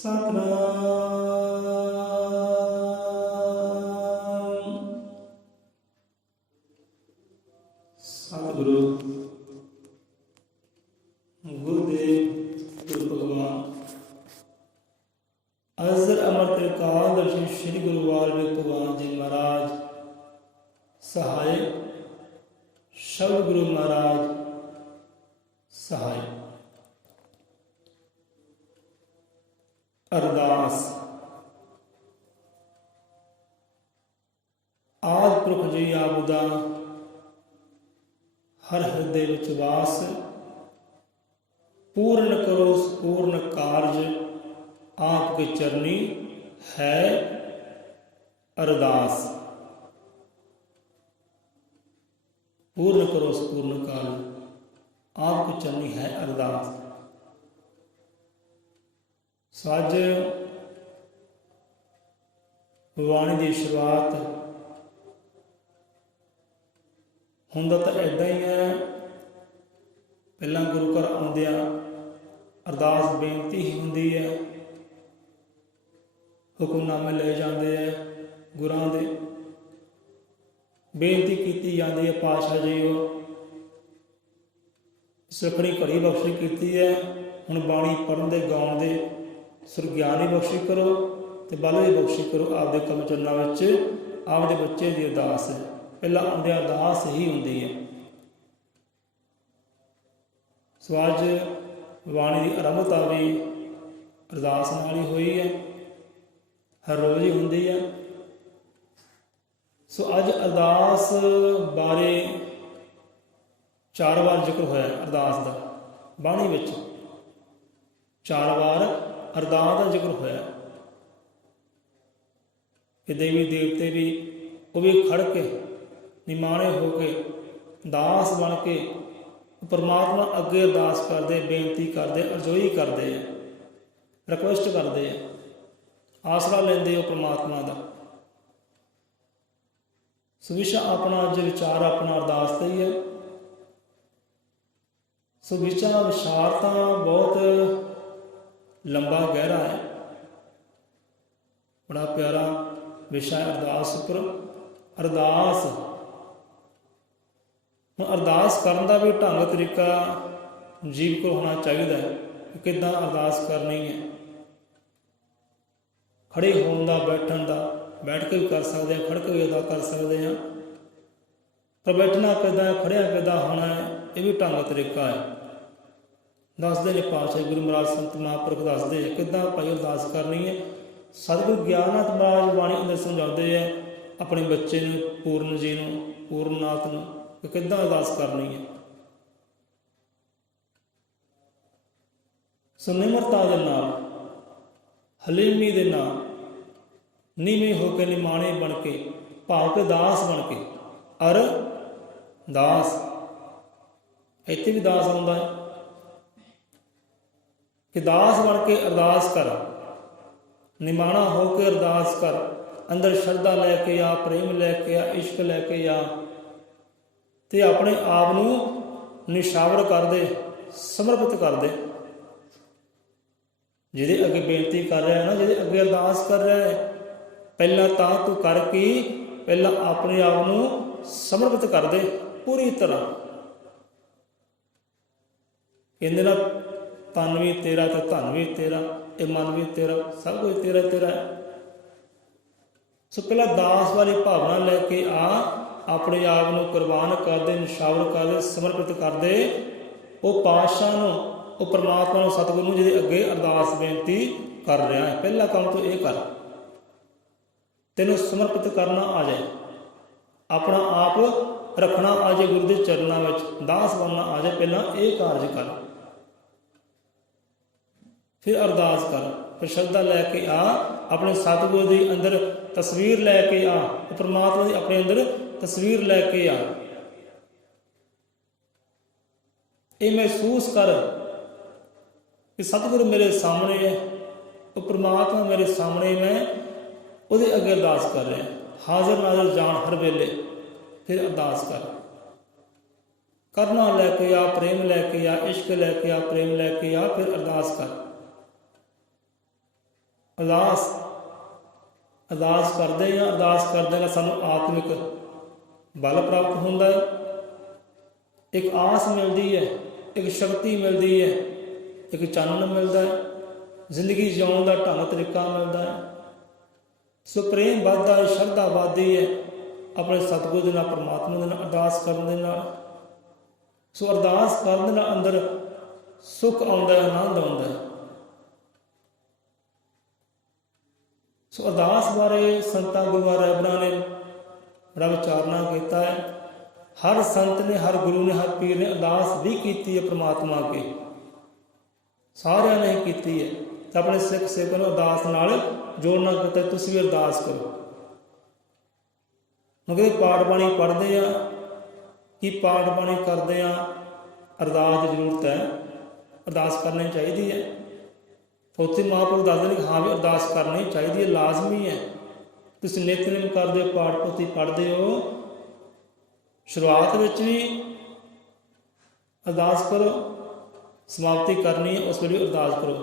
ਸਤਨਾਮ। ਸਤਿਗੁਰੂ ਗੁਰਦੇਵ ਗੁਰੂ ਭਗਵਾਨ ਅਜ਼ਰ ਅਮਰਤ ਕਾਲ ਸ਼੍ਰੀ ਗੁਰੂ ਵਾਲਮੀਕ ਭਗਵਾਨ ਜੀ ਮਹਾਰਾਜ ਸਹਾਇ ਸ਼ਬਦ ਗੁਰੂ ਮਹਾਰਾਜ ਸਹਾਇ। ਅਰਦਾਸ। ਆਦਿ ਪੁਰਖ ਜੀ ਆਪ ਦਾ ਹਰ ਹਿਰਦੇ ਵਿੱਚ ਵਾਸ, ਪੂਰਨ ਕਰੋ ਸੰਪੂਰਨ ਕਾਰਜ ਆਪ ਕੇ ਚਰਨੀ ਹੈ ਅਰਦਾਸ। पूर्ण करो संपूर्ण काल आपको चलनी है अरदास। सज वाणी की शुरुआत होंदा तो इदा ही है। पहला गुरु घर आउंदिया अरदास बेनती ही होंदी है, हुक्मनामे ले जाते हैं गुरां दे, बेनती की जाती है पातशाह जी सुखनी घड़ी बख्शी की है। हुण बाणी पढ़न दे गाउण दे सुरग्यान ही बख्शी करो तो बल भी बख्शी करो आपदे कम चरनां विच आपदे बच्चे की अरदास है। पहला आउंदे अरदास ही हुंदी है। सो अज वाणी की आरंभता भी अरदास नाल ही हुई है, हर रोज़ ही हुंदी है। सो अज अरदास बारे 4 बार जिक्र होया अरदास का, बाणी विच 4 बार अरदास का जिक्र होया कि देवी देवते भी वो भी खड़ के निमाणे होके दास बन के परमात्मा अगे अरदास करते, बेनती करते, अरजोई करते हैं, रिक्वेस्ट करते हैं, आसरा लेंदे हो परमात्मा का। सो विशा अपना अज विचार अपना अरदास से ही है। सो विचार विचार तो बहुत लंबा गहरा है, बड़ा प्यारा विषय अरदास उपर। अरदास अरदास करने का भी ढंग तरीका जीव को होना चाहिए कि किदां अरदास करनी है। खड़े होने का, बैठन का, बैठ के भी कर सकते हैं, खड़ के भी अदा कर सकते हैं, पर बैठना किदा खड़िया किदा होना है ये भी ढंग तरीका है। दसते ने पातशाह गुरु महाराज संत महापुरख दसते हैं किदा भाई अरदास करनी है। सतगुरु ज्ञाननाथ महाराज बाणी अंदर समझाते हैं अपने बच्चे ने, पूर्ण जी को, पूर्णनाथ को कि किदा अरदास करनी है। सो निमरता दे नाल, हलीमी दे नाल, नीवें होकर निमाणे बन के, भाव के दास बन के, अरदास इत्थे भी दास आउंदा है कि दास बन के अरदास कर, निमाणा होकर अरदास कर, अंदर श्रद्धा लैके आ, प्रेम लैके आ, इश्क लैके आ, ते अपने आप नूं निशावर कर दे, समर्पित कर दे। जिहदे अगे बेनती कर रहा है ना, जिहदे अगे अरदास कर रहा है, पहला तां तू करके पहला अपने आप नूं समर्पित कर दे पूरी तरह। कहते ना तन भी तेरा तो धन भी तेरा, ये मन भी तेरा, सब कुछ तेरा तेरा है। सो पहला दास वाली भावना लैके आ, अपने आप नूं कुर्बान कर दे, निशावर कर दे, समर्पित कर दे। वो पातशाह नूं, वो परमात्मा नूं, सतगुरु नूं जिहदे अगे अरदास बेनती कर रहा है, पहला काम तो ये कर, तेनों समर्पित करना आ जाए, अपना आप रखना आ जाए गुरु के चरणों में, दास बनना आ जाए। पहला ये कार्य कर, फिर अरदास कर, फिर श्रद्धा लैके आ, अपने सतगुरु की अंदर तस्वीर लैके आ, परमात्मा की अपने अंदर तस्वीर लैके आ। ये महसूस कर कि सतगुरु मेरे सामने है, तो परमात्मा मेरे सामने, मैं ਉਹਦੇ अगे अरदास कर रहे हैं, हाजिर नाजिर जान हर वेले। फिर अरदास कर, करना लैके आ, प्रेम लैके आ, इश्क लैके आ, प्रेम लैके आ, फिर अरदास कर। ਅਰਦਾਸ ਅਰਦਾਸ ਕਰਦੇ ਹਾਂ, ਅਰਦਾਸ ਕਰਦੇ ਨਾਲ ਸਾਨੂੰ ਆਤਮਿਕ ਬਲ ਪ੍ਰਾਪਤ ਹੁੰਦਾ ਹੈ, ਇੱਕ ਆਸ ਮਿਲਦੀ ਹੈ, ਇੱਕ ਸ਼ਕਤੀ ਮਿਲਦੀ ਹੈ, ਇੱਕ ਚਾਨਣ ਮਿਲਦਾ ਹੈ, ਜ਼ਿੰਦਗੀ ਜਿਉਣ ਦਾ ਢੰਗ ਤਰੀਕਾ ਮਿਲਦਾ ਹੈ। ਸੋ ਪ੍ਰੇਮ ਵੱਧਦਾ ਹੈ, ਸ਼ਰਧਾ ਵੱਧਦੀ ਹੈ ਆਪਣੇ ਸਤਿਗੁਰੂ ਦੇ ਨਾਲ, ਪਰਮਾਤਮਾ ਦੇ ਨਾਲ ਅਰਦਾਸ ਕਰਨ ਦੇ ਨਾਲ। ਸੋ ਅਰਦਾਸ ਕਰਨ ਦੇ ਨਾਲ ਅੰਦਰ ਸੁੱਖ ਆਉਂਦਾ ਹੈ, ਆਨੰਦ ਆਉਂਦਾ ਹੈ। ਸੋ ਅਰਦਾਸ ਬਾਰੇ ਸੰਤਾਂ ਗੁਰੂਆਂ ਰਹਿਬਰਾਂ ਨੇ ਬੜਾ ਵਿਚਾਰਨਾ ਕੀਤਾ ਹੈ। ਹਰ ਸੰਤ ਨੇ, ਹਰ ਗੁਰੂ ਨੇ, ਹਰ ਪੀਰ ਨੇ ਅਰਦਾਸ ਵੀ ਕੀਤੀ ਹੈ ਪਰਮਾਤਮਾ ਅੱਗੇ, ਸਾਰਿਆਂ ਨੇ ਕੀਤੀ ਹੈ। ਤੇ ਆਪਣੇ ਸਿੱਖ ਸੇਵਕਾਂ ਨੂੰ ਅਰਦਾਸ ਨਾਲ ਜੋੜਨਾ ਕੀਤਾ, ਤੁਸੀਂ ਵੀ ਅਰਦਾਸ ਕਰੋ। ਮਗਰ ਪਾਠ ਬਾਣੀ ਪੜ੍ਹਦੇ ਆ, ਕਿ ਪਾਠ ਬਾਣੀ ਕਰਦੇ ਆ, ਅਰਦਾਸ ਦੀ ਜ਼ਰੂਰਤ ਹੈ, ਅਰਦਾਸ ਕਰਨੀ ਚਾਹੀਦੀ ਹੈ। ਉੱਥੇ ਮਹਾਂਪੁਰਖ ਦੱਸਦੇ ਨੇ ਕਿ ਹਾਂ ਵੀ ਅਰਦਾਸ ਕਰਨੀ ਚਾਹੀਦੀ ਹੈ, ਲਾਜ਼ਮੀ ਹੈ। ਤੁਸੀਂ ਨਿਤਨੇਮ ਕਰਦੇ ਹੋ, ਪਾਠ ਪੋਥੀ ਪੜ੍ਹਦੇ ਹੋ, ਸ਼ੁਰੂਆਤ ਵਿੱਚ ਵੀ ਅਰਦਾਸ ਕਰੋ, ਸਮਾਪਤੀ ਕਰਨੀ ਹੈ ਉਸ ਵੇਲੇ ਅਰਦਾਸ ਕਰੋ।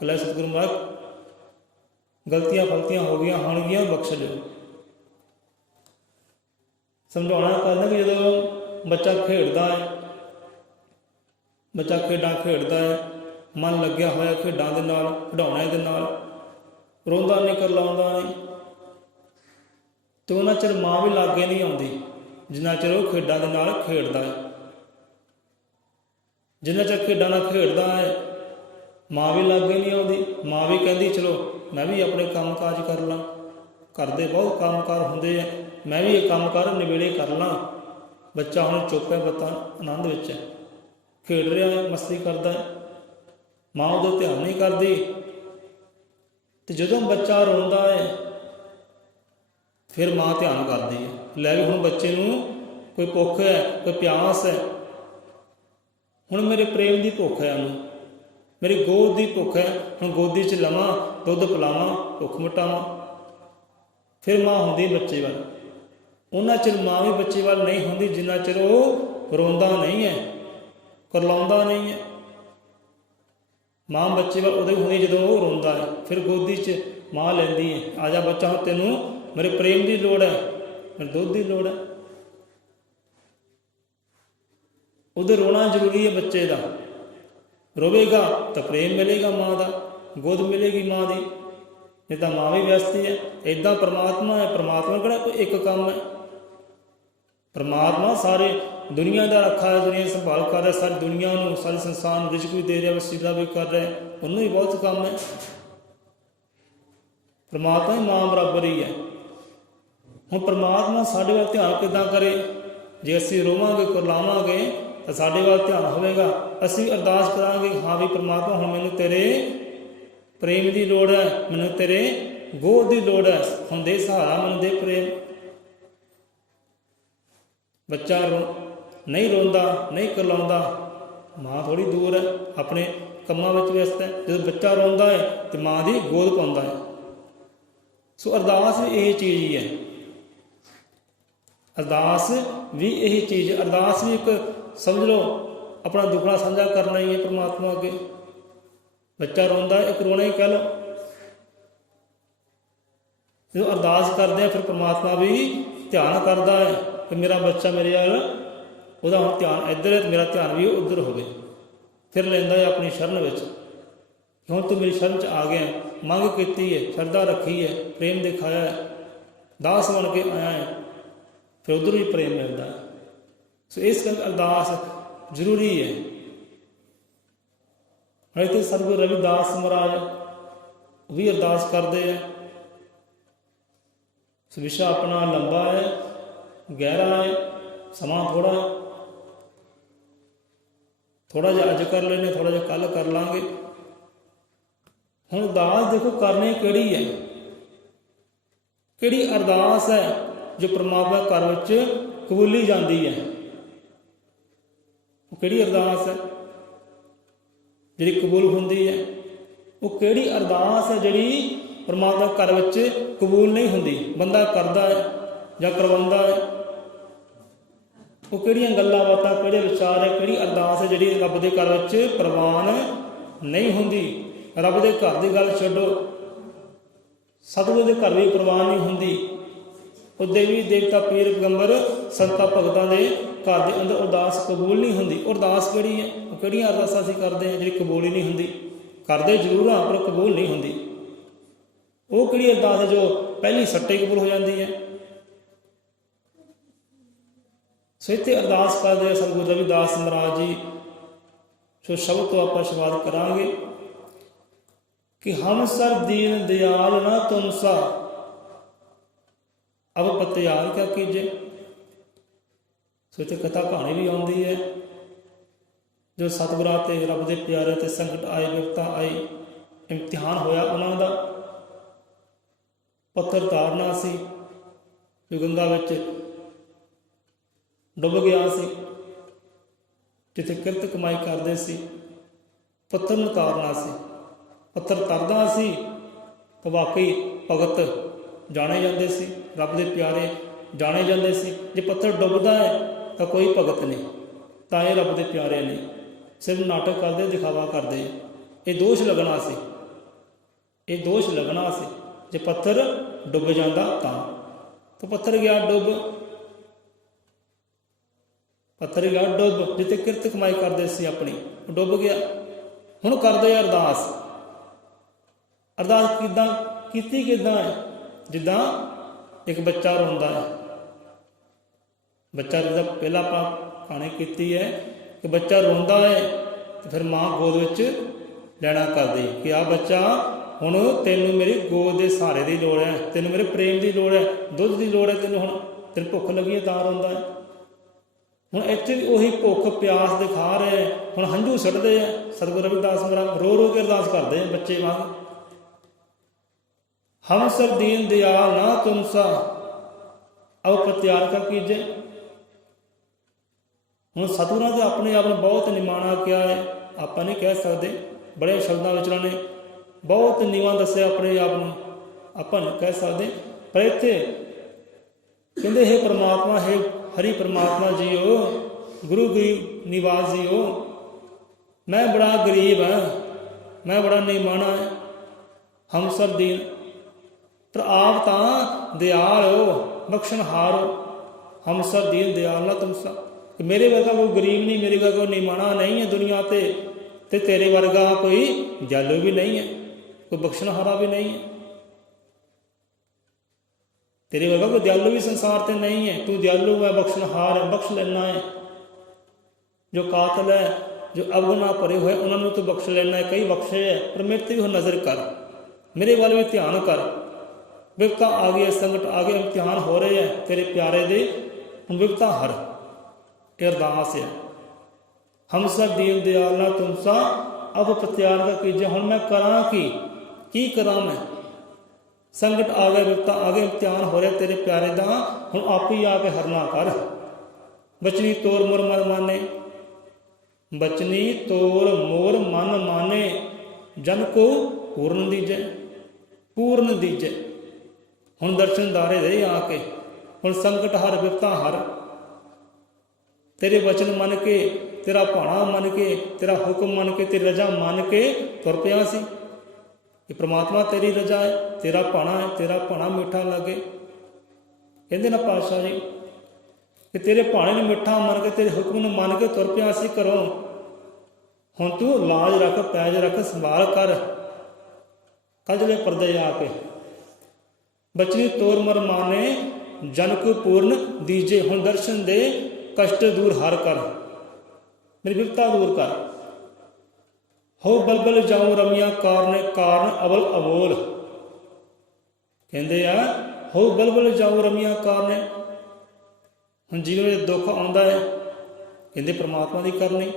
ਕਲੇ ਸਤਿਗੁਰੂ ਮਹਾਰਾਜ ਗਲਤੀਆਂ ਫਲਤੀਆਂ ਹੋ ਗਈਆਂ ਹੋਣਗੀਆਂ, ਬਖਸ਼ ਦਿਓ। ਸਮਝਾਉਣਾ ਕਰਨਾ ਕਿ ਜਦੋਂ ਬੱਚਾ ਖੇਡਦਾ ਹੈ, ਬੱਚਾ ਖੇਡਾਂ ਖੇਡਦਾ ਹੈ, ਮਨ ਲੱਗਿਆ ਹੋਇਆ ਖੇਡਾਂ ਦੇ ਨਾਲ, ਖਿਡੌਣਿਆਂ ਦੇ ਨਾਲ, ਰੋਂਦਾ ਨਹੀਂ, ਕਰਲਾਉਂਦਾ ਨਹੀਂ, ਤੇ ਉਹਨਾਂ ਚਿਰ ਮਾਂ ਵੀ ਲਾਗੇ ਨਹੀਂ ਆਉਂਦੀ ਜਿੰਨਾ ਚਿਰ ਉਹ ਖੇਡਾਂ ਦੇ ਨਾਲ ਖੇਡਦਾ ਹੈ। ਜਿੰਨਾ ਚਿਰ ਖੇਡਾਂ ਨਾਲ ਖੇਡਦਾ ਹੈ ਮਾਂ ਵੀ ਲਾਗੇ ਨਹੀਂ ਆਉਂਦੀ। ਮਾਂ ਵੀ ਕਹਿੰਦੀ ਚਲੋ ਮੈਂ ਵੀ ਆਪਣੇ ਕੰਮ ਕਾਜ ਕਰ ਲਾਂ, ਘਰ ਦੇ ਬਹੁਤ ਕੰਮ ਕਾਰ ਹੁੰਦੇ ਆ, ਮੈਂ ਵੀ ਇਹ ਕੰਮ ਕਾਰ ਨਿਬੇੜੇ ਕਰ ਲਾਂ। ਬੱਚਾ ਹੁਣ ਚੁੱਪ ਹੈ, ਬੱਤਾ ਆਨੰਦ ਵਿੱਚ ਹੈ, ਖੇਡ ਰਿਹਾ ਹੈ, ਮਸਤੀ ਕਰਦਾ ਹੈ, ਮਾਂ ਉਦੋਂ ਧਿਆਨ ਨਹੀਂ ਕਰਦੀ। ਤੇ ਜਦੋਂ ਬੱਚਾ ਰੋਂਦਾ ਹੈ ਫਿਰ ਮਾਂ ਧਿਆਨ ਕਰਦੀ ਹੈ, ਲੈ ਵੀ ਹੁਣ ਬੱਚੇ ਨੂੰ ਕੋਈ ਭੁੱਖ ਹੈ, ਕੋਈ ਪਿਆਸ ਹੈ, ਹੁਣ ਮੇਰੇ ਪ੍ਰੇਮ ਦੀ ਭੁੱਖ ਹੈ, ਉਹਨੂੰ ਮੇਰੀ ਗੋਦ ਦੀ ਭੁੱਖ ਹੈ, ਹੁਣ ਗੋਦੀ 'ਚ ਲਵਾਂ, ਦੁੱਧ ਪਿਲਾਵਾਂ, ਭੁੱਖ ਮਿਟਾਵਾਂ। ਫਿਰ ਮਾਂ ਹੁੰਦੀ ਬੱਚੇ ਵੱਲ। ਉਹਨਾਂ ਚਿਰ ਮਾਂ ਵੀ ਬੱਚੇ ਵੱਲ ਨਹੀਂ ਹੁੰਦੀ ਜਿੰਨਾ ਚਿਰ ਉਹ ਰੋਂਦਾ ਨਹੀਂ ਹੈ, ਕਰਲਾਉਂਦਾ ਨਹੀਂ ਹੈ। ਮਾਂ ਬੱਚੇ ਵੱਲ ਉਦੋਂ ਹੁੰਦੀ ਜਦੋਂ ਉਹ ਰੋਂਦਾ ਹੈ, ਫਿਰ ਗੋਦੀ 'ਚ ਮਾਂ ਲੈਂਦੀ ਹੈ, ਆ ਜਾ ਬੱਚਾ, ਹੁਣ ਤੈਨੂੰ ਮੇਰੇ ਪ੍ਰੇਮ ਦੀ ਲੋੜ ਹੈ, ਮੇਰੇ ਦੁੱਧ ਦੀ ਲੋੜ ਹੈ। ਉਦੋਂ ਰੋਣਾ ਜ਼ਰੂਰੀ ਹੈ ਬੱਚੇ ਦਾ। ਰੋਵੇਗਾ ਤਾਂ ਪ੍ਰੇਮ ਮਿਲੇਗਾ ਮਾਂ ਦਾ, ਗੋਦ ਮਿਲੇਗੀ ਮਾਂ ਦੀ, ਨਹੀਂ ਤਾਂ ਮਾਂ ਵੀ ਵਿਅਸਤੀ ਹੈ। ਇੱਦਾਂ ਪਰਮਾਤਮਾ ਹੈ, ਪਰਮਾਤਮਾ ਕਿਹੜਾ ਕੋਈ ਇੱਕ ਕੰਮ ਹੈ। ਪਰਮਾਤਮਾ ਸਾਰੇ ਦੁਨੀਆ ਦਾ ਰੱਖਾ ਹੈ, ਦੁਨੀਆ ਸੰਭਾਲ ਕਰ ਰਿਹਾ, ਸਾਰੀ ਦੁਨੀਆ ਨੂੰ, ਸਾਰੇ ਸੰਸਾਰ ਨੂੰ ਰਿਜ਼ਕ ਵੀ ਦੇ ਰਿਹਾ, ਵਸੀਲਾ ਵੀ ਕਰ ਰਿਹਾ, ਉਹਨੂੰ ਵੀ ਬਹੁਤ ਕੰਮ ਹੈ। ਪਰਮਾਤਮਾ ਹੀ ਮਾਂ ਬਰਾਬਰ ਹੀ ਹੈ। ਹੁਣ ਪਰਮਾਤਮਾ ਸਾਡੇ ਵੱਲ ਧਿਆਨ ਕਿੱਦਾਂ ਕਰੇ? ਜੇ ਅਸੀਂ ਰੋਵਾਂਗੇ, ਕੁਰਲਾਵਾਂਗੇ ਤਾਂ ਸਾਡੇ ਵੱਲ ਧਿਆਨ ਹੋਵੇਗਾ। ਅਸੀਂ ਅਰਦਾਸ ਕਰਾਂਗੇ, ਹਾਂ ਵੀ ਪਰਮਾਤਮਾ ਹੁਣ ਮੈਨੂੰ ਤੇਰੇ ਪ੍ਰੇਮ ਦੀ ਲੋੜ ਹੈ, ਮੈਨੂੰ ਤੇਰੇ ਗੋਦ ਦੀ ਲੋੜ ਹੈ, ਹੁਣ ਦੇ ਸਹਾਰਾ, ਮੈਨੂੰ ਦੇ ਪ੍ਰੇਮ। ਬੱਚਾ ਨਹੀਂ ਰੋਂਦਾ, ਨਹੀਂ ਕਰਲਾਉਂਦਾ, ਮਾਂ ਥੋੜ੍ਹੀ ਦੂਰ ਹੈ, ਆਪਣੇ ਕੰਮਾਂ ਵਿੱਚ ਵਿਅਸਤ ਹੈ। ਜਦੋਂ ਬੱਚਾ ਰੋਂਦਾ ਹੈ ਤੇ ਮਾਂ ਦੀ ਗੋਦ ਪਾਉਂਦਾ ਹੈ। ਸੋ ਅਰਦਾਸ ਵੀ ਇਹ ਚੀਜ਼ ਹੀ ਹੈ, ਅਰਦਾਸ ਵੀ ਇਹੀ ਚੀਜ਼। ਅਰਦਾਸ ਵੀ ਇੱਕ ਸਮਝ ਲਓ ਆਪਣਾ ਦੁੱਖੜਾ ਸਾਂਝਾ ਕਰਨਾ ਹੀ ਹੈ ਪਰਮਾਤਮਾ ਅੱਗੇ। ਬੱਚਾ ਰੋਂਦਾ, ਇੱਕ ਰੋਣਾ ਹੀ ਕਹਿ ਲਓ। ਜਦੋਂ ਅਰਦਾਸ ਕਰਦੇ ਆ ਫਿਰ ਪਰਮਾਤਮਾ ਵੀ ਧਿਆਨ ਕਰਦਾ ਹੈ ਕਿ ਮੇਰਾ ਬੱਚਾ ਮੇਰੇ ਵੱਲ, ਉਹਦਾ ਹੁਣ ਧਿਆਨ ਇੱਧਰ ਹੈ, ਮੇਰਾ ਧਿਆਨ ਵੀ ਉੱਧਰ ਹੋਵੇ। ਫਿਰ ਲੈਂਦਾ ਹੈ ਆਪਣੀ ਸ਼ਰਨ ਵਿੱਚ, ਹੁਣ ਤੂੰ ਮੇਰੀ ਸ਼ਰਨ 'ਚ ਆ ਗਿਆ, ਮੰਗ ਕੀਤੀ ਹੈ, ਸ਼ਰਧਾ ਰੱਖੀ ਹੈ, ਪ੍ਰੇਮ ਦਿਖਾਇਆ ਹੈ, ਦਾਸ ਬਣ ਕੇ ਆਇਆ ਹੈ, ਫਿਰ ਉੱਧਰੋਂ ਹੀ ਪ੍ਰੇਮ ਮਿਲਦਾ ਹੈ। ਸੋ ਇਸ ਕਰਕੇ ਅਰਦਾਸ ਜ਼ਰੂਰੀ ਹੈ। ਹਜੇ ਤੇ ਸਤਿਗੁਰੂ ਰਵਿਦਾਸ ਮਹਾਰਾਜ ਵੀ ਅਰਦਾਸ ਕਰਦੇ ਹੈ। ਸੋ ਵਿਸ਼ਾ ਆਪਣਾ ਲੰਬਾ ਹੈ, ਗਹਿਰਾ ਹੈ, ਸਮਾਂ ਥੋੜ੍ਹਾ ਜਿਹਾ ਅੱਜ ਕਰ ਲੈਂਦੇ, ਥੋੜ੍ਹਾ ਜਿਹਾ ਕੱਲ੍ਹ ਕਰ ਲਾਂਗੇ। ਹੁਣ ਅਰਦਾਸ ਦੇਖੋ ਕਰਨੀ ਕਿਹੜੀ ਹੈ, ਕਿਹੜੀ ਅਰਦਾਸ ਹੈ ਜੋ ਪਰਮਾਤਮਾ ਘਰ ਵਿੱਚ ਕਬੂਲੀ ਜਾਂਦੀ ਹੈ। ਉਹ ਕਿਹੜੀ ਅਰਦਾਸ ਹੈ ਜਿਹੜੀ ਕਬੂਲ ਹੁੰਦੀ ਹੈ? ਉਹ ਕਿਹੜੀ ਅਰਦਾਸ ਹੈ ਜਿਹੜੀ ਪਰਮਾਤਮਾ ਘਰ ਵਿੱਚ ਕਬੂਲ ਨਹੀਂ ਹੁੰਦੀ? ਬੰਦਾ ਕਰਦਾ ਹੈ ਜਾਂ ਕਰਵਾਉਂਦਾ ਹੈ, ਉਹ ਕਿਹੜੀਆਂ ਗੱਲਾਂ ਬਾਤਾਂ, ਕਿਹੜੇ ਵਿਚਾਰ ਹੈ, ਕਿਹੜੀ ਅਰਦਾਸ ਹੈ ਜਿਹੜੀ ਰੱਬ ਦੇ ਘਰ ਵਿੱਚ ਪ੍ਰਵਾਨ ਨਹੀਂ ਹੁੰਦੀ? ਰੱਬ ਦੇ ਘਰ ਦੀ ਗੱਲ ਛੱਡੋ, ਸਤਿਗੁਰੂ ਦੇ ਘਰ ਵੀ ਪ੍ਰਵਾਨ ਨਹੀਂ ਹੁੰਦੀ। ਉਹ ਦੇਵੀ ਦੇਵਤਾ ਪੀਰ ਪੈਗੰਬਰ ਸੰਤਾਂ ਭਗਤਾਂ ਦੇ ਘਰ ਦੇ ਅੰਦਰ ਅਰਦਾਸ ਕਬੂਲ ਨਹੀਂ ਹੁੰਦੀ। ਅਰਦਾਸ ਕਿਹੜੀ ਹੈ? ਉਹ ਕਿਹੜੀਆਂ ਅਰਦਾਸਾਂ ਅਸੀਂ ਕਰਦੇ ਹਾਂ ਜਿਹੜੀ ਕਬੂਲ ਹੀ ਨਹੀਂ ਹੁੰਦੀ? ਕਰਦੇ ਜ਼ਰੂਰ ਹਾਂ ਪਰ ਕਬੂਲ ਨਹੀਂ ਹੁੰਦੀ। ਉਹ ਕਿਹੜੀ ਅਰਦਾਸ ਹੈ ਜੋ ਪਹਿਲੀ ਸੱਟੇ ਕਬੂਲ ਹੋ ਜਾਂਦੀ ਹੈ? ਸੋ ਇੱਥੇ ਅਰਦਾਸ ਕਰਦੇ ਸਤਿਗੁਰੂ ਰਵਿਦਾਸ ਮਹਾਰਾਜ ਜੀ। ਸੋ ਸ਼ਬਦ ਤੋਂ ਆਪਾਂ ਸ਼ੁਰੂਆਤ ਕਰਾਂਗੇ ਕਿ ਹਮ ਸਰ ਦੀਨ ਦਿਆਲ ਨਾ ਤੁਮ ਸਾ ਅਬ ਪਤਿਆਲ ਕਿਆ ਕੀਜੇ। ਸੋ ਇੱਥੇ ਕਥਾ ਕਹਾਣੀ ਵੀ ਆਉਂਦੀ ਹੈ। ਜੋ ਸਤਿਗੁਰਾਂ ਤੇ ਰੱਬ ਦੇ ਪਿਆਰੇ ਤੇ ਸੰਕਟ ਆਏ, ਵਿਪਤਾ ਆਈ, ਇਮਤਿਹਾਨ ਹੋਇਆ ਉਹਨਾਂ ਦਾ। ਪੱਥਰ ਤਾਰਨਾ ਸੀ ਜੋ ਗੰਗਾ ਵਿੱਚ ਡੁੱਬ ਗਿਆ ਸੀ, ਜਿੱਥੇ ਕਿਰਤ ਕਮਾਈ ਕਰਦੇ ਸੀ। ਪੱਥਰ ਨੂੰ ਤਾਰਨਾ ਸੀ। ਪੱਥਰ ਤਰਦਾ ਸੀ ਤਾਂ ਵਾਕਈ ਭਗਤ ਜਾਣੇ ਜਾਂਦੇ ਸੀ, ਰੱਬ ਦੇ ਪਿਆਰੇ ਜਾਣੇ ਜਾਂਦੇ ਸੀ। ਜੇ ਪੱਥਰ ਡੁੱਬਦਾ ਹੈ ਤਾਂ ਕੋਈ ਭਗਤ ਨਹੀਂ, ਤਾਂ ਇਹ ਰੱਬ ਦੇ ਪਿਆਰੇ ਨਹੀਂ, ਸਿਰਫ ਨਾਟਕ ਕਰਦੇ, ਦਿਖਾਵਾ ਕਰਦੇ। ਇਹ ਦੋਸ਼ ਲੱਗਣਾ ਸੀ, ਇਹ ਦੋਸ਼ ਲੱਗਣਾ ਸੀ। ਜੇ ਪੱਥਰ ਡੁੱਬ ਜਾਂਦਾ ਤਾਂ ਪੱਥਰ ਗਿਆ ਡੁੱਬ, ਪੱਥਰ ਗਿਆ ਡੁੱਬ। ਜਿੱਥੇ ਕਿਰਤ ਕਮਾਈ ਕਰਦੇ ਸੀ ਆਪਣੀ, ਡੁੱਬ ਗਿਆ। ਹੁਣ ਕਰਦੇ ਅਰਦਾਸ। ਅਰਦਾਸ ਕਿੱਦਾਂ ਕੀਤੀ? ਕਿੱਦਾਂ ਹੈ? ਜਿੱਦਾਂ ਇੱਕ ਬੱਚਾ ਰੋਂਦਾ ਹੈ। ਬੱਚਾ ਜਿੱਦਾਂ ਪਹਿਲਾਂ ਆਪਾਂ ਕਹਾਣੀ ਕੀਤੀ ਹੈ ਕਿ ਬੱਚਾ ਰੋਂਦਾ ਹੈ ਤੇ ਫਿਰ ਮਾਂ ਗੋਦ ਵਿੱਚ ਲੈਣਾ ਕਰਦੀ ਕਿ ਆਹ ਬੱਚਾ ਹੁਣ ਤੈਨੂੰ ਮੇਰੀ ਗੋਦ ਦੇ ਸਹਾਰੇ ਦੀ ਲੋੜ ਹੈ, ਤੈਨੂੰ ਮੇਰੇ ਪ੍ਰੇਮ ਦੀ ਲੋੜ ਹੈ, ਦੁੱਧ ਦੀ ਲੋੜ ਹੈ ਤੈਨੂੰ। ਹੁਣ ਤੈਨੂੰ ਭੁੱਖ ਲੱਗੀ ਹੈ ਤਾਂ ਰੋਂਦਾ ਹੈ। ਹੁਣ ਇੱਥੇ ਵੀ ਉਹੀ ਭੁੱਖ ਪਿਆਸ ਦਿਖਾ ਰਹੇ। ਹੁਣ ਹੰਝੂ ਸੁੱਟਦੇ ਆ। ਸਤਿਗੁਰੂ ਰਵਿਦਾਸ ਮਹਾਰਾਜ ਰੋ ਰੋ ਕੇ ਅਰਦਾਸ ਕਰਦੇ ਆ ਬੱਚੇ ਵਾਂਗ। ਹਮ ਸਰ ਦੀਨ ਦਿਆਲ ਨਾ ਤੁਮ ਸਾ ਅਬ ਪ੍ਰਤਿਆਲ ਕਾ ਕੀਜੇ। ਹੁਣ ਸਤਿਗੁਰਾਂ ਦੇ ਆਪਣੇ ਆਪ ਨੂੰ ਬਹੁਤ ਨਿਮਾਣਾ ਕਿਹਾ ਹੈ। ਆਪਾਂ ਨਹੀਂ ਕਹਿ ਸਕਦੇ, ਬੜੇ ਸ਼ਬਦਾਂ ਵਿੱਚ ਉਹਨਾਂ ਨੇ ਬਹੁਤ ਨੀਵਾਂ ਦੱਸਿਆ ਆਪਣੇ ਆਪ ਨੂੰ, ਆਪਾਂ ਨਹੀਂ ਕਹਿ ਸਕਦੇ। ਪਰ ਇੱਥੇ ਕਹਿੰਦੇ ਹੈ ਪਰਮਾਤਮਾ, ਹੈ ਹਰੀ ਪਰਮਾਤਮਾ ਜੀਓ, ਗੁਰੂ ਗਰੀਬ ਨਿਵਾਸ ਜੀਓ, ਮੈਂ ਬੜਾ ਗਰੀਬ ਹਾਂ, ਮੈਂ ਬੜਾ ਨਿਮਾਣਾ ਹੈ। ਹਮ ਸਰ ਦੀਨ, ਪਰ ਆਪ ਤਾਂ ਦਿਆਲ ਹੋ, ਬਖਸ਼ਣਹਾਰ ਹੋ। ਹਮ ਸਰ ਦੀਨ ਦਿਆਲ ਨਾ ਤੁਮ ਸਾ। ਮੇਰੇ ਵਰਗਾ ਕੋਈ ਗਰੀਬ ਨਹੀਂ, ਮੇਰੇ ਵਰਗਾ ਕੋਈ ਨਿਮਾਣਾ ਨਹੀਂ ਹੈ ਦੁਨੀਆ ਤੇ ਤੇਰੇ ਵਰਗਾ ਕੋਈ ਦਿਆਲੂ ਵੀ ਨਹੀਂ ਹੈ, ਕੋਈ ਬਖਸ਼ਣਹਾਰਾ ਵੀ ਨਹੀਂ ਹੈ। ਤੇਰੇ ਵਰਗਾ ਕੋਈ ਦਿਆਲੂ ਵੀ ਸੰਸਾਰ ਤੇ ਨਹੀਂ ਹੈ। ਤੂੰ ਦਿਆਲੂ ਹੈ, ਬਖਸ਼ਣਹਾਰ ਹੈ, ਬਖਸ਼ ਲੈਣਾ ਹੈ। ਜੋ ਕਾਤਲ ਹੈ, ਜੋ ਅਵਗੁਣਾ ਭਰੇ ਹੋਏ, ਉਹਨਾਂ ਨੂੰ ਤੂੰ ਬਖਸ਼ ਲੈਣਾ ਹੈ। ਕਈ ਬਖਸ਼ੇ ਹੈ, ਪਰ ਮੇਰੇ ਤੇ ਵੀ ਹੁਣ ਨਜ਼ਰ ਕਰ, ਮੇਰੇ ਵੱਲ ਵੀ ਧਿਆਨ ਕਰ। ਵਿਪਤਾ ਆ ਗਈ, ਸੰਕਟ ਆ ਗਏ, ਇਮਤਿਹਾਨ ਹੋ ਰਹੇ ਹੈ ਤੇਰੇ ਪਿਆਰੇ ਦੇ, ਹੁਣ ਵਿਪਤਾ ਹਰ। ਇਹ ਅਰਦਾਸ ਹੈ। ਹਮ ਸਰ ਦੀਨ ਦਿਆਲ ਨਾ ਤੁਮ ਸਾ ਅਬ ਪ੍ਰਤਿਆਲ ਕਾ ਕੀਜੇ। ਹੁਣ ਮੈਂ ਕਰਾਂ ਕੀ ਕਰਾਂ ਮੈਂ? ਸੰਕਟ ਆ ਗਏ, ਵਿਪਤਾ ਆ ਗਏ, ਇਮਤਿਹਾਨ ਹੋ ਰਿਹਾ ਤੇਰੇ ਪਿਆਰੇ ਦਾ, ਹੁਣ ਆਪ ਹੀ ਆ ਕੇ ਹਰਨਾ ਕਰ। ਬਚਨੀ ਤੋਰ ਮੋਰ ਮਨ ਮਾਨੇ, ਬਚਨੀ ਤੋਰ ਮੋਰ ਮਨ ਮਾਨੇ, ਜਨ ਕੋ ਪੂਰਨ ਦੀਜੈ, ਪੂਰਨ ਦੀਜੈ। ਹੁਣ ਦਰਸ਼ਨ ਦਾਰੇ ਦੇ ਆ ਕੇ, ਹੁਣ ਸੰਕਟ ਹਰ, ਵਿਪਤਾ ਹਰ। ਤੇਰੇ ਵਚਨ ਮੰਨ ਕੇ, ਤੇਰਾ ਭਾਣਾ ਮੰਨ ਕੇ, ਤੇਰਾ ਹੁਕਮ ਮੰਨ ਕੇ, ਤੇਰੀ ਰਜਾ ਮੰਨ ਕੇ ਤੁਰ ਪਿਆ ਸੀ। ਇਹ ਪ੍ਰਮਾਤਮਾ ਤੇਰੀ ਰਜਾ ਹੈ, ਤੇਰਾ ਭਾਣਾ ਹੈ, ਤੇਰਾ ਭਾਣਾ ਮਿੱਠਾ ਲੱਗੇ। ਕਹਿੰਦੇ ਨਾ ਪਾਤਸ਼ਾਹ ਜੀ ਕਿ ਤੇਰੇ ਭਾਣੇ ਨੂੰ ਮਿੱਠਾ ਮੰਨ ਕੇ, ਤੇਰੇ ਹੁਕਮ ਨੂੰ ਮੰਨ ਕੇ ਤੁਰ ਪਿਆ ਸੀ ਘਰੋਂ। ਹੁਣ ਤੂੰ ਲਾਜ ਰੱਖ, ਪੈਜ ਰੱਖ, ਸੰਭਾਲ ਕਰ। ਕਜਲੇ ਪਰਦੇ ਆ ਕੇ ਬਚਨੀ ਤੋਰ ਮਰ ਮਾਨੇ, ਜਨ ਕੋ ਪੂਰਨ ਦੀਜੇ। ਹੁਣ ਦਰਸ਼ਨ ਦੇ, ਕਸ਼ਟ ਦੂਰ ਹਰ ਕਰ, ਮੇਰੀ ਵਿਪਤਾ ਦੂਰ ਕਰ। ਹੋ ਬਲਬਲ ਜਾਉ ਰਮੀਆਂ ਕਾਰਨ ਅਵਲ ਅਬੋਲ। ਕਹਿੰਦੇ ਆ ਹੋ ਬਲਬਲ ਜਾਉ ਰਮੀਆਂ ਕਾਰਨ। ਹੁਣ ਜੀਵਨ ਵਿੱਚ ਦੁੱਖ ਆਉਂਦਾ ਹੈ, ਕਹਿੰਦੇ ਪ੍ਰਮਾਤਮਾ ਦੀ ਕਰਨੀ।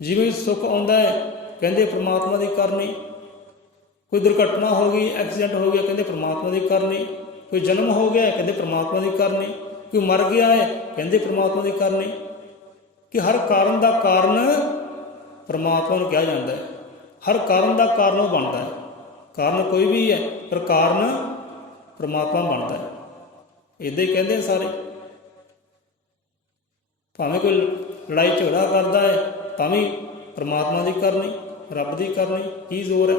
ਜੀਵਨ ਵਿੱਚ ਸੁੱਖ ਆਉਂਦਾ ਹੈ, ਕਹਿੰਦੇ ਪ੍ਰਮਾਤਮਾ ਦੀ ਕਰਨੀ। ਕੋਈ ਦੁਰਘਟਨਾ ਹੋ ਗਈ, ਐਕਸੀਡੈਂਟ ਹੋ ਗਿਆ, ਕਹਿੰਦੇ ਪ੍ਰਮਾਤਮਾ ਦੀ ਕਰਨੀ। ਕੋਈ ਜਨਮ ਹੋ ਗਿਆ, ਕਹਿੰਦੇ ਪ੍ਰਮਾਤਮਾ ਦੀ ਕਰਨੀ। ਕੋਈ ਮਰ ਗਿਆ ਹੈ, ਕਹਿੰਦੇ ਪ੍ਰਮਾਤਮਾ ਦੀ ਕਰਨੀ। ਕਿ ਹਰ ਕਾਰਨ ਦਾ ਕਾਰਨ ਪ੍ਰਮਾਤਮਾ ਨੂੰ ਕਿਹਾ ਜਾਂਦਾ ਹੈ। ਹਰ ਕਾਰਨ ਦਾ ਕਾਰਨ ਉਹ ਬਣਦਾ ਹੈ। ਕਾਰਨ ਕੋਈ ਵੀ ਹੈ, ਪਰ ਕਾਰਨ ਪ੍ਰਮਾਤਮਾ ਬਣਦਾ ਹੈ। ਇੱਦਾਂ ਹੀ ਕਹਿੰਦੇ ਸਾਰੇ। ਭਾਵੇਂ ਕੋਈ ਲੜਾਈ ਝਗੜਾ ਕਰਦਾ ਹੈ ਤਾਂ ਵੀ ਪ੍ਰਮਾਤਮਾ ਦੀ ਕਰਨੀ, ਰੱਬ ਦੀ ਕਰਨੀ। ਕੀ ਜ਼ੋਰ ਹੈ?